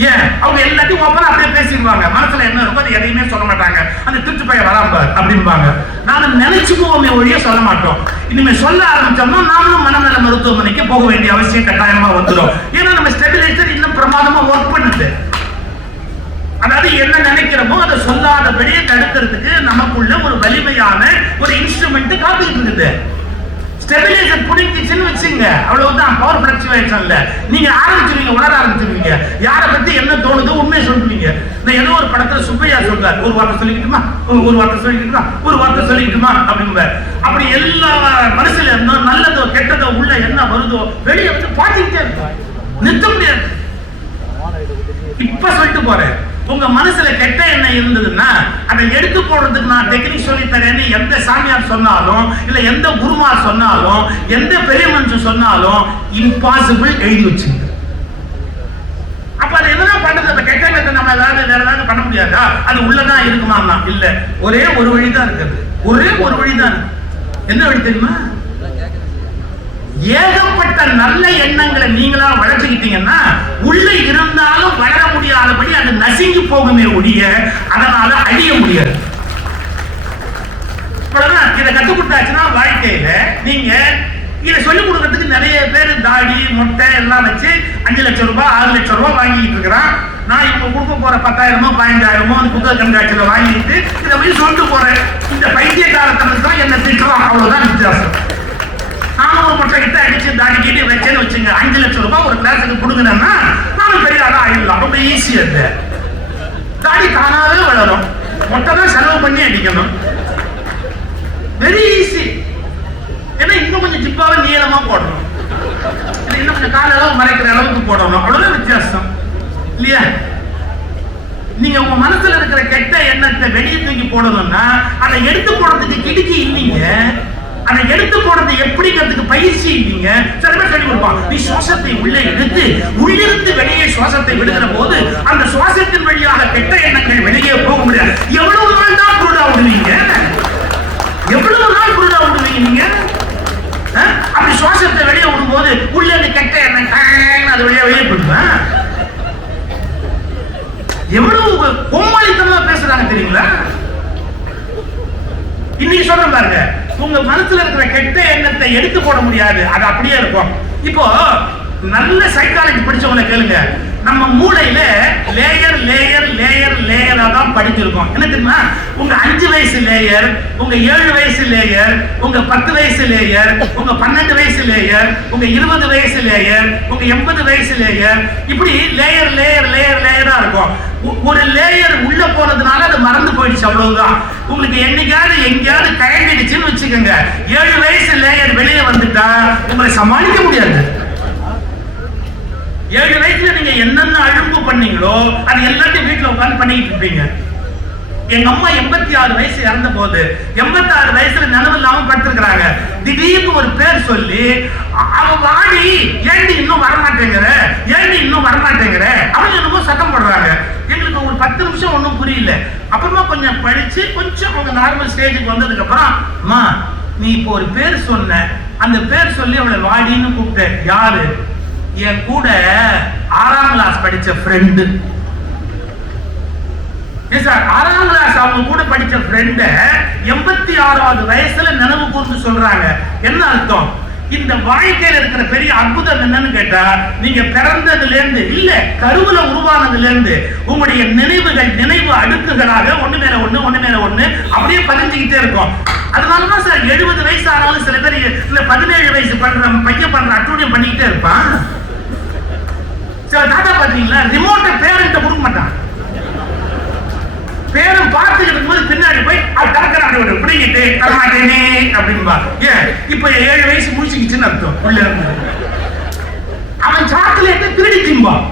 ஏன் அவங்க எல்லாத்தையும் ஓப்பனா அப்படியே பேசிடுவாங்க, மனசுல என்ன இருக்கும் அது எதையுமே சொல்ல மாட்டாங்க. அந்த திருட்டு பையன் வராம அப்படிம்பாங்க. நாம நினைச்சுக்குவோமே ஒழிய சொல்ல மாட்டோம். இனிமே சொல்ல ஆரம்பிச்சோம்னா நாமளும் மனநல மருத்துவமனைக்கு போக வேண்டிய அவசியம் கட்டாயமா வந்துடும். ஏன்னா நம்ம ஸ்டெபிலைசர் இன்னும் பிரமாதமா ஒர்க் பண்ணுது. அதாவது என்ன நினைக்கிறோமோ அதை சொல்லாதபடியே தடுக்கிறதுக்கு நமக்குள்ள ஒரு வலிமையான ஒரு இன்ஸ்ட்ருமெண்ட் காத்துக்கிட்டு இருக்குது. ஸ்டெபிலைசர் புடிச்சின்னு வச்சுங்க, அவ்வளவுதான். பவர் பிளக்சுவேஷன்ல நீங்க ஆரம்பிச்சுவீங்க, உணர ஆரம்பிச்சுவீங்க. யாரை பத்தி என்ன தோணுதோ உண்மையை சொல்லுவீங்க. நான் ஏதோ ஒரு படத்துல சுப்பையா சொல்றாரு, ஒரு வார்த்தை சொல்லிக்கிட்டுமா, ஒரு வார்த்தை சொல்லிக்கிட்டுமா, ஒரு வார்த்தை சொல்லிக்கிட்டுமா அப்படிங்கிற. அப்படி எல்லா மனசுல இருந்தோ நல்லதோ கெட்டதோ உள்ள என்ன வருதோ வெளியே வந்து பாத்துக்கிட்டே இருக்கும், நிறுத்த முடியாது. இப்ப சொல்லிட்டு போறேன், உங்க மனசுல கெட்ட எண்ணம் இருந்ததுன்னா அதை எடுத்து போடுறதுக்கு நான் டெக்னிக் சொல்லி தரேன்னு எந்த சாமியார் சொன்னாலும், இல்ல எந்த குருமார் சொன்னாலும், எந்த பெரிய மனுஷன் சொன்னாலும் இம்பாசிபிள் எழுதி வச்சுங்க. அப்ப அது என்னதான் பண்றது? அந்த கெட்ட எண்ணத்தை நம்ம ஏதாவது வேற ஏதாவது பண்ண முடியாதா? அது உள்ளதான் இருக்குமா? இல்ல, ஒரே ஒரு வழிதான் இருக்குது, ஒரே ஒரு வழிதான். என்ன வழி தெரியுமா? ஏகப்பட்ட நல்ல எண்ணங்களை நீங்களா வளர்த்துக்கிட்டீங்கன்னா உள்ள இருந்தாலும் வளர முடியாதபடி அது நசுங்கி போகுமே ஒழிய அதனால அழிய முடியாது. இதை கற்றுக் கொடுத்தாச்சுன்னா வாழ்க்கையில நீங்க இதை சொல்லிக் கொடுக்கறதுக்கு நிறைய பேர் தாடி மொட்டை எல்லாம் வச்சு 5 லட்சம் ரூபாய் 6 லட்சம் ரூபாய் வாங்கிட்டு இருக்கிறான். நான் இப்ப கொடுக்க போற 10,000மோ 15,000மோ அந்த புத்தக கண்காட்சியில வாங்கிட்டு இதை போய் சொல்லிட்டு போறேன். இந்த பைத்திய காலத்துல தான் என்ன திட்டலாம், அவ்வளவுதான் வித்தியாசம். நானும் ஒரு மொட்டை கிட்ட அடிச்சு தாடி கிட்ட வச்சேன்னு வச்சுங்க, 5 லட்சம் ரூபாய் ஒரு கிளாஸுக்கு கொடுங்கன்னா நானும் பெரிய ஆளா ஆயிடலாம். ரொம்ப ஈஸி. அது தாடி தானாவே வளரும், மொட்டை தான் செலவு பண்ணி அடிக்கணும். Very easy. ஏன்னா இன்னும் கொஞ்சம் ஜிப்பாவை நீளமா போடணும், இன்னும் கொஞ்சம் கால அளவு மறைக்கிற அளவுக்கு போடணும், அவ்வளவுதான் வித்தியாசம் இல்லையா? நீங்க உங்க மனசுல இருக்கிற கெட்ட எண்ணத்தை வெளியே தூக்கி போடணும்னா அதை எடுத்து போடுறதுக்கு கிடுக்கி இல்லைங்க, அதை எடுத்து போடுறது எப்படிங்கிறதுக்கு பயிற்சி இல்லைங்க. சில பேர் சொல்லி கொடுப்பான், நீ சுவாசத்தை உள்ளே எடுத்து உள்ளிருந்து வெளியே சுவாசத்தை விடுகிற போது அந்த சுவாசத்தின் வழியாக கெட்ட எண்ணங்கள் வெளியே போக முடியாது. எவ்வளவு நாள் தான் குருடா விடுவீங்க? எவ்வளவு நாள் குருடா விடுவீங்க நீங்க? அப்படி சுவாசத்தை வெளியே விடும்போது உள்ள கெட்ட எண்ணம் அது வெளியே வெளியே போடுவேன். எவ்வளவு கோமாளித்தனமா பேசுறாங்க தெரியுங்களா? இன்னைக்கு சொல்ற பாருங்க, உங்க மனசுல இருக்கிற கெட்ட எண்ணத்தை எடுத்து போட முடியாது, அது அப்படியே இருக்கும். இப்போ நல்ல சைக்காலஜி படிச்சவங்களை கேளுங்க, நம்ம மூளையில லேயர் லேயர் லேயர் லேயரா தான் படிச்சிருக்கோம். என்ன தெரியுமா? உங்க 5 வயசு லேயர், உங்க 7 வயசு லேயர், உங்க 10 வயசு லேயர், உங்க 12 வயசு லேயர், உங்க 20 வயசு லேயர், உங்க 80 வயசு லேயர், இப்படி லேயர் லேயர் லேயர் லேயரா இருக்கும். ஒரு லேயர் உள்ள போனதுனால அது மறந்து போயிடுச்சு, அவ்வளவுதான். உங்களுக்கு என்னைக்காவது எங்கேயாவது கயங்கிடுச்சுன்னு வச்சுக்கோங்க, 7 வயசு லேயர் வெளியே வந்துட்டா உங்களை சமாளிக்க முடியாது. 7 வயசுல நீங்க என்னென்ன அழும்பு பண்ணீங்களோ அது எல்லாத்தையும் வீட்டுல உட்கார்ந்து பண்ணிட்டு இருப்பீங்க. எங்க அம்மா 86 வயசு இறந்த போது 86 வயசுல நினைவு இல்லாம படுத்திருக்கிறாங்க. திடீர்னு ஒரு பேர் சொல்லி, அவ வாடி ஏண்டி இன்னும் வரமாட்டேங்கிற, ஏண்டி இன்னும் வரமாட்டேங்கிற அவங்க என்னமோ சத்தம் போடுறாங்க. எங்களுக்கு ஒரு 10 நிமிஷம் ஒன்றும் புரியல. அப்புறமா கொஞ்சம் படிச்சு கொஞ்சம் அவங்க நார்மல் ஸ்டேஜுக்கு வந்ததுக்கு அப்புறம், அம்மா நீ இப்போ ஒரு பேர் சொன்ன, அந்த பேர் சொல்லி அவளை வாடின்னு கூப்பிட்ட, யாரு? என் கூட 6ஆம் கிளாஸ் படிச்ச ஃப்ரெண்டு. சார் 6ஆம் கிளாஸ் அவங்க கூட படிச்ச ஃப்ரெண்ட 86வது வயசுல நினைவு கூர்ந்து சொல்றாங்க. என்ன அர்த்தம்? இந்த வாழ்க்கையில இருக்கிற பெரிய அற்புதம் என்னன்னு கேட்டா, நீங்க பிறந்ததுல இருந்து இல்ல கருவுல உருவானதுல இருந்து உங்களுடைய நினைவுகள் நினைவு அடுக்குகளாக ஒண்ணு மேல ஒண்ணு அப்படியே பதிஞ்சுக்கிட்டே இருக்கும். அதனாலதான் சார் 70 வயசு ஆனாலும் சில பேர் இல்ல 17 வயசு பண்ற பையன் பண்ற அட்டூழியம் பண்ணிக்கிட்டே இருப்பான். சில தாத்தா பாத்தீங்களா ரிமோட்டை பேரண்ட கொடுக்க மாட்டான். பேரும் பார்த்துக்கிட்டு இருக்கும்போது பின்னாடி போய் அது தரக்கிறாங்க பிடிக்கிட்டு தரமாட்டேனே அப்படின்பா. ஏன் இப்ப 7 வயசு முடிச்சுக்கிச்சுன்னு அர்த்தம். உள்ள இருந்து அவன் சாக்லேட்டை திருடி திம்பான்.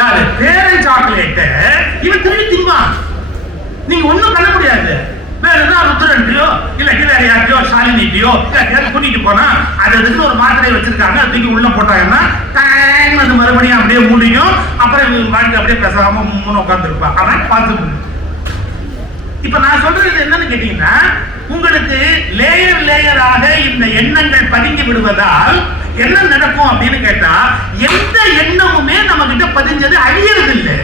யாரு? பேரன் சாக்லேட்டை இவன் திருடி திம்பான். நீங்க ஒண்ணும் பண்ண முடியாது. வேற ஏதாவது ருத்ரன்ட்டியோ இல்லாட்டி வேற யார்ட்டையோ ஷாலினிட்டியோ கூட்டிட்டு போனா அதுக்கு ஒரு மாத்திரை வச்சிருக்காங்க, அதுக்கு உள்ள போட்டாங்கன்னா டைம் அது மறுபடியும் அப்படியே மூடியும். அப்புறம் வாழ்க்கை அப்படியே பேசாம மூணு உட்கார்ந்து இருப்பான். அவன் பார்த்து. இப்ப நான் சொல்றது என்னன்னு கேட்டீங்கன்னா, உங்களுக்கு லேயர் லேயராக இந்த எண்ணங்கள் பதுங்கி விடுவதால் என்ன நடக்கும் அப்படின்னு கேட்டா, எந்த எண்ணமுமே நம்ம கிட்ட பதிஞ்சது அழியறது இல்லை.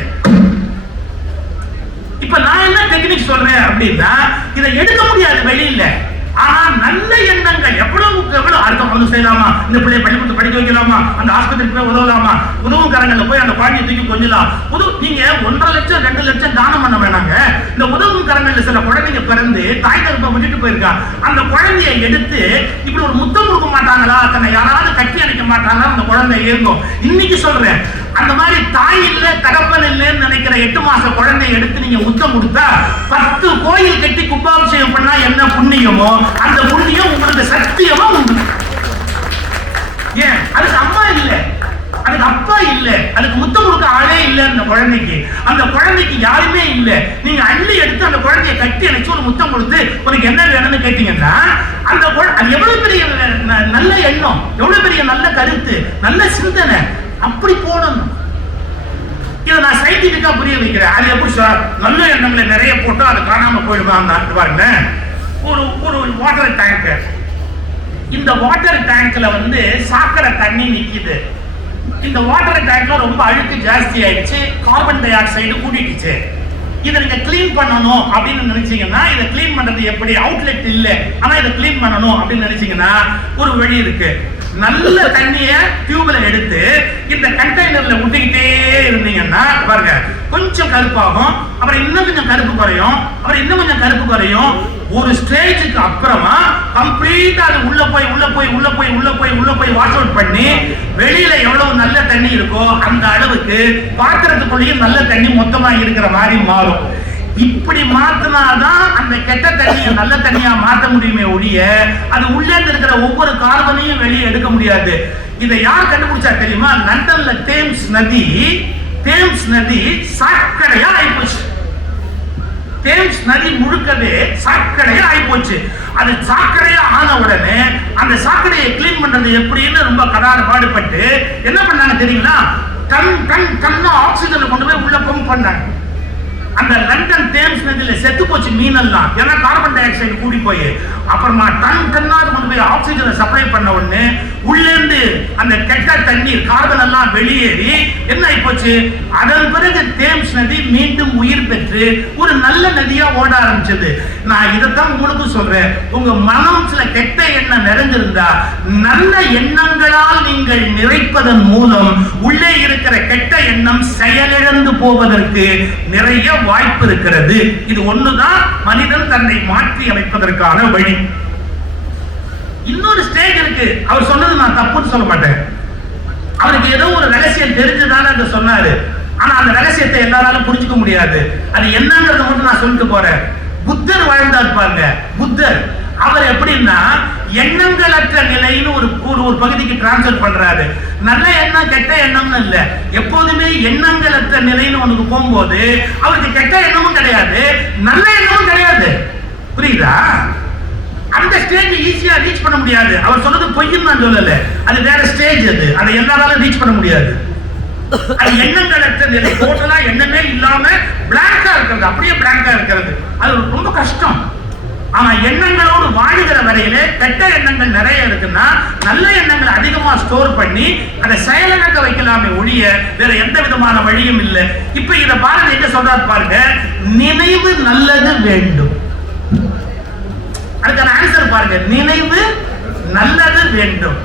இப்ப நான் என்ன டெக்னிக் சொல்றேன் அப்படின்னா, இதை எடுக்க முடியாது வெளியில. ஆனா நல்ல எண்ணங்கள் எவ்வளவுக்கு எவ்வளவு அடுத்த வந்து செய்யலாமா, இந்த பிள்ளைய பள்ளிக்கூடத்தை படிக்க வைக்கலாமா, அந்த ஆஸ்பத்திரிக்கு போய் உதவலாமா, உதவுக்காரங்களை போய் அந்த குழந்தைய தூக்கி கொஞ்சலாம். நீங்க 1.5 லட்சம் 2 லட்சம் தானம் பண்ண வேணாங்க. இந்த உதவுக்காரங்கள்ல சில குழந்தைங்க பிறந்து தாய் தகப்பை விட்டுட்டு போயிருக்கா. அந்த குழந்தைய எடுத்து இப்படி ஒரு முத்தம் கொடுக்க மாட்டாங்களா, தன்னை யாராவது கட்டி அணைக்க மாட்டாங்களா, அந்த குழந்தை இயங்கும். இன்னைக்கு சொல்றேன், அந்த மாதிரி தாய் இல்ல தகப்பன் இல்லைன்னு நினைக்கிற 8 மாச குழந்தைய எடுத்து நீங்க முத்தம் கொடுத்தா 10 கோயில் கட்டி கும்பாபிஷேகம் பண்ணா என்ன புண்ணியமோ அந்த புண்ணியம் உங்களுக்கு சத்தியமா உண்டு. ஏன்? அதுக்கு அம்மா இல்ல, அதுக்கு அப்பா இல்ல, அதுக்கு முத்தம் கொடுக்க ஆளே இல்ல. அந்த குழந்தைக்கு யாருமே இல்ல. நீங்க அள்ளி எடுத்து அந்த குழந்தைய கட்டி அணைச்சு ஒரு முத்தம் கொடுத்து உனக்கு என்ன வேணும்னு கேட்டீங்கன்னா, அந்த அது எவ்வளவு பெரிய நல்ல எண்ணம், எவ்வளவு பெரிய நல்ல கருத்து, நல்ல சிந்தனை. அப்படி போடணும். இதை நான் சயின்டிபிக்கா புரிய வைக்கிறேன். அது எப்படி சார்? நல்ல எண்ணங்களை நிறைய போட்டோம் அது காணாம போயிடுவாங்க. பாருங்க, ஒரு வாட்டர் டேங்க். இந்த வாட்டர் டேங்க்ல வந்து சாக்கடை தண்ணி நிக்குது. இந்த வாட்டர் டேங்க்ல ரொம்ப அழுக்கு ஜாஸ்தி ஆயிடுச்சு, கார்பன் டை ஆக்சைடு கூட்டிடுச்சு. இதை நீங்க கிளீன் பண்ணணும் அப்படின்னு நினைச்சீங்கன்னா, இதை கிளீன் பண்றது எப்படி? அவுட்லெட் இல்ல, ஆனா இதை கிளீன் பண்ணணும் அப்படின்னு நினைச்சீங்கன்னா ஒரு வழி இருக்கு. நல்ல தண்ணிய டியூப்ல எடுத்து இந்த கண்டெய்னர்ல ஊத்திக்கிட்டே இருந்தீங்கன்னா பாருங்க, கொஞ்சம் கருப்பாகும், அப்புறம் இன்னும் கொஞ்சம் கருப்பு குறையும், அப்புறம் இன்னும் கொஞ்சம் கருப்பு குறையும். ஒரு ஸ்டேஜுக்கு அப்புறமா கம்ப்ளீட்டா அது உள்ள போய் வாஷ் அவுட் பண்ணி வெளியில எவ்வளவு நல்ல தண்ணி இருக்கோ அந்த அளவுக்கு பாத்திரத்துக்குள்ளேயும் நல்ல தண்ணி மொத்தமா இருக்கிற மாதிரி மாறும். இப்படி மாத்தினாதான் அந்த கெட்ட தண்ணியை நல்ல தண்ணியா மாற்ற முடியுமே ஒழிய அது உள்ளே இருக்கிற ஒவ்வொரு கார்பனையும் வெளியே எடுக்க முடியாது. இதை யார் கண்டுபிடிச்சா தெரியுமா? லண்டன்ல தேம்ஸ் நதி சாக்கடையா ஆயிப்போச்சு. தேம்ஸ் நதி முழுக்கவே சாக்கடையா ஆயிப்போச்சு. அது சாக்கடையா ஆன உடனே அந்த சாக்கடையை கிளீன் பண்றது எப்படின்னு ரொம்ப கடார பாடுபட்டு என்ன பண்ணாங்க தெரியுங்களா? டன் ஆக்சிஜன் கொண்டு போய் உள்ள பம்ப் பண்ணாங்க. அந்த லண்டன் தேம்ஸ் நதியில செத்து போச்சு மீனெல்லாம், ஏன்னா கார்பன் டை ஆக்சைடு கூடி போய். அப்புறமா டன்னா கொண்டு போய் ஆக்சிஜனை சப்ளை பண்ண உடனே உள்ளேந்து அந்த கெட்ட தண்ணீர் கார்பன் எல்லாம் வெளியேறி என்ன ஆகி போச்சு? அதன் பிறகு தேம்ஸ் நதி மீண்டும் உயிர் பெற்று ஒரு நல்ல நதியா ஓட ஆரம்பிச்சது. நான் இதைத்தான் உங்களுக்கு சொல்றேன், உங்க மனம் சில கெட்ட எண்ணம் நிறைஞ்சிருந்தா நல்ல எண்ணங்களால் நீங்கள் நிறைப்பதன் மூலம் உள்ளே இருக்கிற கெட்ட எண்ணம் செயலிழந்து போவதற்கு நிறைய வாய்ப்பு இருக்கிறது. இது ஒண்ணுதான் மனிதன் தன்னை மாற்றி அமைப்பதற்கான வழி. இன்னொரு ஸ்டேஜ் இருக்கு. அவர் சொன்னது நான் தப்புன்னு சொல்ல மாட்டேன். அவருக்கு ஏதோ ஒரு ரகசியம் தெரிஞ்சுதானே அதை சொன்னாரு. ஆனா அந்த ரகசியத்தை எல்லாராலும் புரிஞ்சுக்க முடியாது. அது என்னங்கிறத மட்டும் நான் சொல்லிட்டு போறேன். புத்தர் வாழ்ந்தா இருப்பாங்க. புத்தர் அவர் எப்படின்னா எண்ணங்களற்ற நிலைன்னு ஒரு பகுதிக்கு டிரான்ஸ்ஃபர் பண்றாரு. நல்ல எண்ணம் கெட்ட எண்ணம்னு இல்ல, எப்போதுமே எண்ணங்களற்ற நிலைன்னு ஒண்ணுக்கு போகும்போது அவருக்கு கெட்ட எண்ணமும் கிடையாது, நல்ல எண்ணமும் கிடையாது. புரியுதா? அந்த ஸ்டேஜ் ஈஸியா ரீச் பண்ண முடியாது. அவர் சொன்னது பொய்ன்னு நான் சொல்லல, அது வேற ஸ்டேஜ். அதை எல்லாராலும் ரீச் பண்ண முடியாது. அது எண்ணங்களற்ற நிலை, டோட்டலா எண்ணமே இல்லாம பிளாங்கா இருக்கிறது, அப்படியே பிளாங்கா இருக்கிறது, அது ரொம்ப கஷ்டம். ஆனா எண்ணங்களோடு வாழுகிற வரையில கெட்ட எண்ணங்கள் நிறைய இருக்குன்னா நல்ல எண்ணங்களை அதிகமா ஸ்டோர் பண்ணி அதை செயலிழக்க வைக்கலாமே ஒழிய வேற எந்த விதமான வழியும் இல்லை. இப்ப இத பாருங்க, என்ன சொல்றாரு பாருங்க, நினைவு நல்லது வேண்டும். அதுக்கான ஆன்சர் பாருங்க, நினைவு நல்லது வேண்டும்,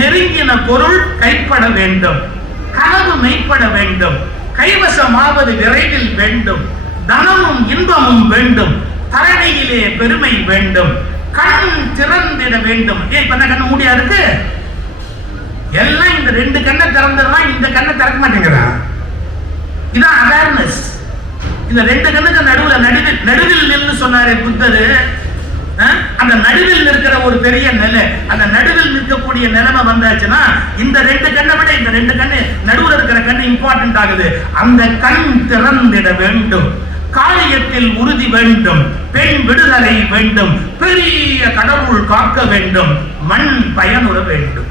நெருங்கின பொருள் கைப்பட வேண்டும், கனவு மெய்ப்பட வேண்டும், கைவசமாவது விரைவில் வேண்டும், தனமும் இன்பமும் வேண்டும், தரணியிலே பெருமை வேண்டும், கண் திறந்திட வேண்டும். இப்ப என்ன கண்ணு மூடியா இருக்கு? எல்லாம் இந்த ரெண்டு கண்ணை திறந்துடுறான், இந்த கண்ணை திறக்க மாட்டேங்கிறான். இதான் அவேர்னஸ். இந்த ரெண்டு கண்ணுக்கு நடுவில் நின்று சொன்னாரு புத்தரு. அந்த நடுவில் இருக்கிற ஒரு பெரிய நிலை, அந்த நடுவில் நிற்கக்கூடிய நிலைமை வந்தாச்சுன்னா இந்த ரெண்டு கண்ணை விட இந்த ரெண்டு கண்ணு நடுவில் இருக்கிற கண்ணு இம்பார்ட்டன்ட் ஆகுது. அந்த கண் திறந்திட வேண்டும், காரியத்தில் உறுதி வேண்டும், பெண் விடுதலை வேண்டும், பெரிய கடவுள் காக்க வேண்டும், மண் பயனுற வேண்டும்.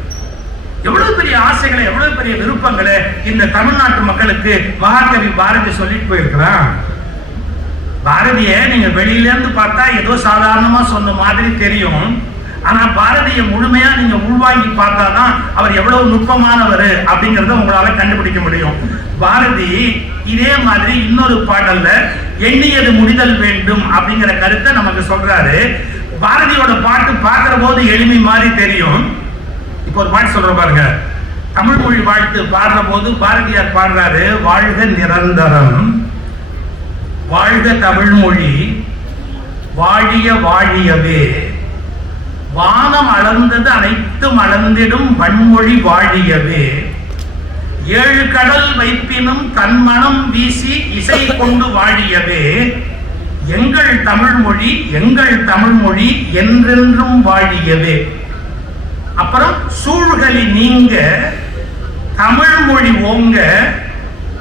எவ்வளவு பெரிய ஆசைகளை, எவ்வளவு பெரிய விருப்பங்களை இந்த தமிழ்நாட்டு மக்களுக்கு மகாகவி பாரதி சொல்லிட்டு போயிருக்கிறான். பாரதிய நீங்க வெளியில இருந்து பார்த்தா ஏதோ சாதாரணமா சொன்ன மாதிரி தெரியும். ஆனா பாரதிய முழுமையா நீங்க உள்வாங்கி பார்த்தாதான் அவர் எவ்வளவு நுட்பமானவர் அப்படிங்கறத உங்களால கண்டுபிடிக்க முடியும். பாரதி இதே மாதிரி இன்னொரு பாடல்ல எண்ணியது முடிதல் வேண்டும் அப்படிங்கிற கருத்தை நமக்கு சொல்றாரு. பாரதியோட பாட்டு பார்க்கிற போது எளிமை மாதிரி தெரியும். இப்போ ஒரு பாட்டு சொல்ற பாருங்க, தமிழ் மொழி வாழ்த்து பாடுற போது பாரதியார் பாடுறாரு, வாழ்க நிரந்தரம், வாழ்க தமிழ் மொழி, வாழிய வாழியவே, வானம் அளந்தது அனைத்தும் அளந்திடும் வன்மொழி வாழியவே, ஏழு கடல் வைப்பினும் தன்மனம் வீசி இசை கொண்டு வாழியவே, எங்கள் தமிழ் மொழி எங்கள் தமிழ் மொழி என்றென்றும் வாழியவே. அப்புறம் சூழ்களி நீங்க தமிழ் மொழி ஓங்க,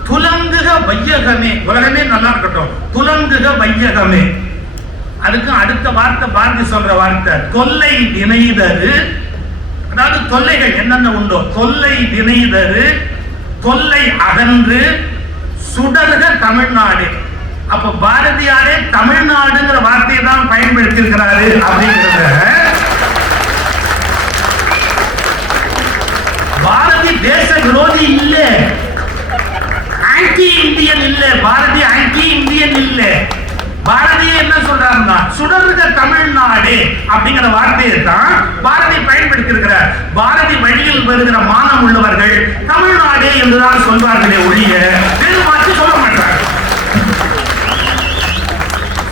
துலங்குக வையகமே, உலகமே நல்லா இருக்கட்டும், துலங்குக வையகமே. அதுக்கு அடுத்த வார்த்தை பாரதி சொல்ற வார்த்தை தொல்லை வினைதரு. அதாவது தொல்லைகள் என்னென்ன உண்டோ தொல்லை வினைதரு, தொல்லை அகன்று சுடர்க தமிழ்நாடு. அப்ப பாரதியாரே தமிழ்நாடுங்கிற வார்த்தையை தான் பயன்படுத்தி இருக்கிறாரு அப்படிங்கிறத பாரதி தேச விரோதி இல்ல, ஆன்டி இந்தியன் இல்ல, பாரதி ஆன்டி இந்தியன் இல்ல. பாரதி என்ன சொல்றாருன்னா சுடர்க தமிழ்நாடு அப்படிங்கிற வார்த்தையை தான் பாரதி பயன்படுத்தி இருக்கிறார். பாரதி வழியில் வருகிற மானம் உள்ளவர்கள் தமிழ்நாடு என்றுதான் சொல்வார்களே ஒழிய வேறு மாற்றி சொல்ல மாட்டார்.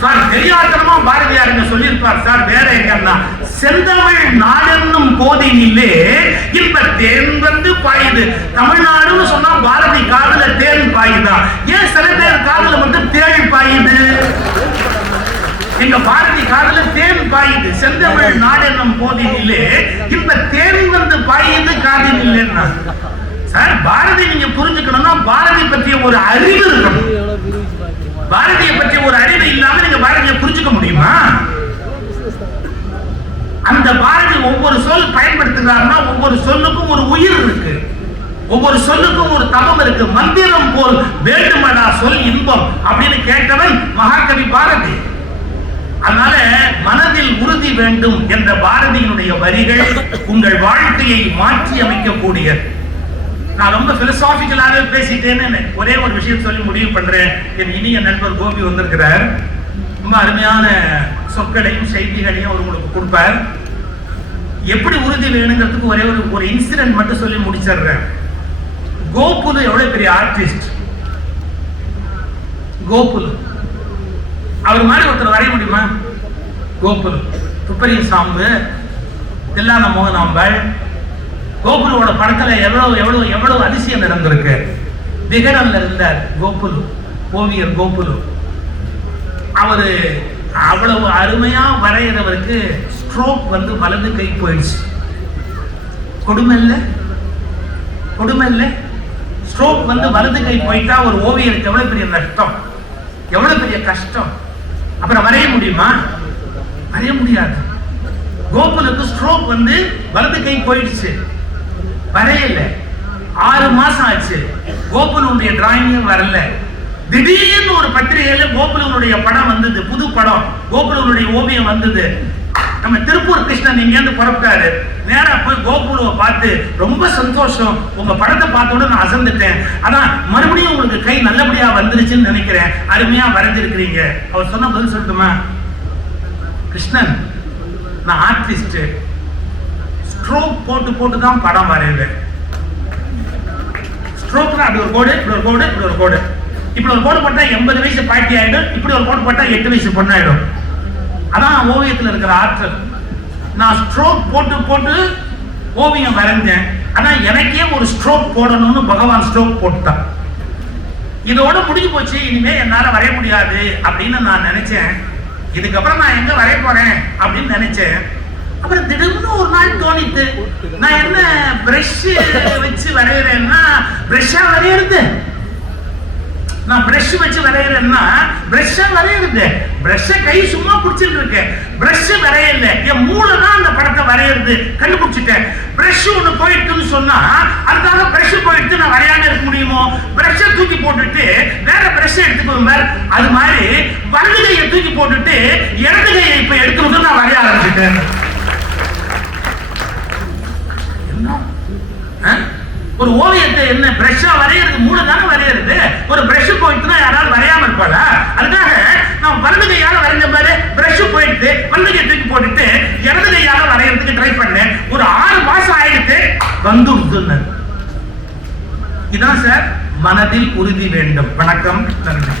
சார் தெரியாதனமா பாரதியார் இங்க சொல்லியிருப்பார் சார், வேற எங்கன்னா செந்தமிழ் நாடென்னும் போதினிலே இப்ப தேன் வந்து பாயுது. தமிழ்நாடுன்னு சொன்னா பாரதி காதுல தேன் பாயுதான். ஏன் சில பேர் காதுல மட்டும் தேன் பாயுது? எங்க பாரதி காதுல தேன் பாயுது. செந்தமிழ் நாடென்னும் போதினிலே இப்ப தேன் வந்து பாயுது காதில் இல்லைன்னா சார், பாரதி நீங்க புரிஞ்சுக்கணும்னா பாரதி பற்றிய ஒரு அறிவு இருக்கணும். பாரதியை பற்றிய ஒரு அறிவு இல்லாம நீங்க பாரதியை புரிஞ்சுக்க முடியுமா? அந்த பாரதி ஒவ்வொரு சொல் பயன்படுத்துகிறார்னா ஒவ்வொரு சொல்லுக்கும் ஒரு உயிர் இருக்கு, ஒவ்வொரு சொல்லுக்கும் ஒரு தவம் இருக்கு. மந்திரம் போல் வேண்டுமடா சொல் இன்பம் அப்படின்னு கேட்டவன் மகாகவி பாரதி. அதனால மனதில் உறுதி வேண்டும் என்ற பாரதியினுடைய வரிகள் உங்கள் வாழ்க்கையை மாற்றி அமைக்கக்கூடியது. நான் ரொம்ப பிலோசாபிக்கலாக பேசிட்டேன்னு ஒரே ஒரு விஷயம் சொல்லி முடிவு பண்றேன். என் இனிய நண்பர் கோபி வந்திருக்கிறார். ரொம்ப அருமையான சொற்களையும் செய்திகளையும் அவர் உங்களுக்கு கொடுப்பார். எப்படி உறுதி வேணுங்கிறதுக்கு ஒரே ஒரு இன்சிடென்ட் மட்டும் சொல்லி முடிச்சிடுறேன். கோகுலு எவ்வளவு பெரிய ஆர்டிஸ்ட். கோகுலு அவர் மாதிரி ஒருத்தர் வரைய முடியுமா? கோகுலு, துப்பறியும் சாம்பு, தில்லான மோகனாம்பாள், கோகுலுவோட படத்துல எவ்வளவு எவ்வளவு எவ்வளவு அதிசயம் நடந்திருக்கு. விகடன்ல இருந்தார் கோகுலு, ஓவியர் கோகுலு. அவரு அவ்வளவு அருமையா வரைகிறவருக்கு ஸ்ட்ரோக் வந்து வலது கை போயிடுச்சு. கொடுமைல்ல, கொடுமைல்ல. ஸ்ட்ரோக் வந்து வலது கை போயிட்டா ஒரு ஓவியருக்கு எவ்வளவு பெரிய நஷ்டம், எவ்வளவு பெரிய கஷ்டம். அப்புறம் வரைய முடியுமா? வரைய முடியாது. கோகுலுக்கு ஸ்ட்ரோக் வந்து வலது கை போயிடுச்சு, வரையல. 6 மாசம் ஆச்சு, கோகுலுடைய டிராயிங்கே வரல. திடீர்னு ஒரு பத்திரிகையில கோகுலனுடைய படம் வந்தது, புது படம், கோகுலனுடைய ஓவியம் வந்தது. நம்ம திருப்பூர் கிருஷ்ணன் இங்க இருந்து புறப்பட்டாரு, நேரா போய் கோகுலுவை பார்த்து ரொம்ப சந்தோஷம், உங்க படத்தை பார்த்தோட நான் அசந்துட்டேன், அதான் மறுபடியும் உங்களுக்கு கை நல்லபடியா வந்துருச்சுன்னு நினைக்கிறேன், அருமையா வரைஞ்சிருக்கிறீங்க. அவர் சொன்ன பதில் சொல்லட்டுமா? கிருஷ்ணன், நான் ஆர்டிஸ்ட், ஸ்ட்ரோக் போட்டு போட்டு தான் படம் வரைவேன். ஸ்ட்ரோக்னா அப்படி ஒரு கோடு, இப்படி ஒரு கோடு, இப்படி ஒரு கோடு, இப்படி ஒரு கோடு போட்டா 80 வயசு பாட்டி ஆயிடும், இப்படி ஒரு கோடு போட்டா 8 வயசு பொண்ணாயிடும். அதான் ஓவியத்தில் இருக்கிற ஆற்றல். நான் ஸ்ட்ரோக் போட்டு போட்டு ஓவியம் வரைஞ்சேன், ஆனா எனக்கே ஒரு ஸ்ட்ரோக் போடணும்னு பகவான் ஸ்ட்ரோக் போட்டுட்டான். இதோட முடிஞ்சு போச்சு, இனிமே என்னால வரைய முடியாது அப்படின்னு நான் நினைச்சேன். இதுக்கப்புறம் நான் எங்க வரைய போறேன் அப்படின்னு நினைச்சேன். அப்புறம் திடீர்னு ஒரு நாள் தோணித்து, நான் என்ன பிரஷ் வச்சு வரைகிறேன்னா பிரஷ்ஷா வரையிறது, நான் பிரஷ் வச்சு வரைகிறேன்னா பிரஷ்ஷா வரையிறது, பிரஷ்ஷை கை சும்மா பிடிச்சிட்டு இருக்கேன், பிரஷ் வரையல, என் மூளை தான் அந்த படத்தை வரையிறது கண்டுபிடிச்சிட்டேன். பிரஷ் ஒண்ணு போயிட்டுன்னு சொன்னா அதுக்காக பிரஷ் போயிட்டு நான் வரையாம இருக்க முடியுமோ? பிரஷ்ஷை தூக்கி போட்டுட்டு வேற பிரஷ் எடுத்துக்குவேன் பார், அது மாதிரி வலது கையை தூக்கி போட்டுட்டு இடது கையை இப்ப எடுத்துக்கிட்டு நான் வரைய ஆரம்பிச்சிட்டேன். ஒரு ஓவியத்தை என்ன பிரஷ்ஷா வரையிறது, மூணு தானே வரையிறது, ஒரு பிரஷ் போயிட்டுனா யாராவது வரையாம இருப்பாளா? அதுக்காக நான் வலது கையால வரைஞ்ச மாதிரி பிரஷ் போயிட்டு வலது கை தூக்கி போட்டுட்டு இடது கையால வரையறதுக்கு ட்ரை பண்ணேன். ஒரு 6 மாசம் ஆயிடுத்து வந்து. இதான் சார் மனதில் உறுதி வேண்டும். வணக்கம், நன்றி.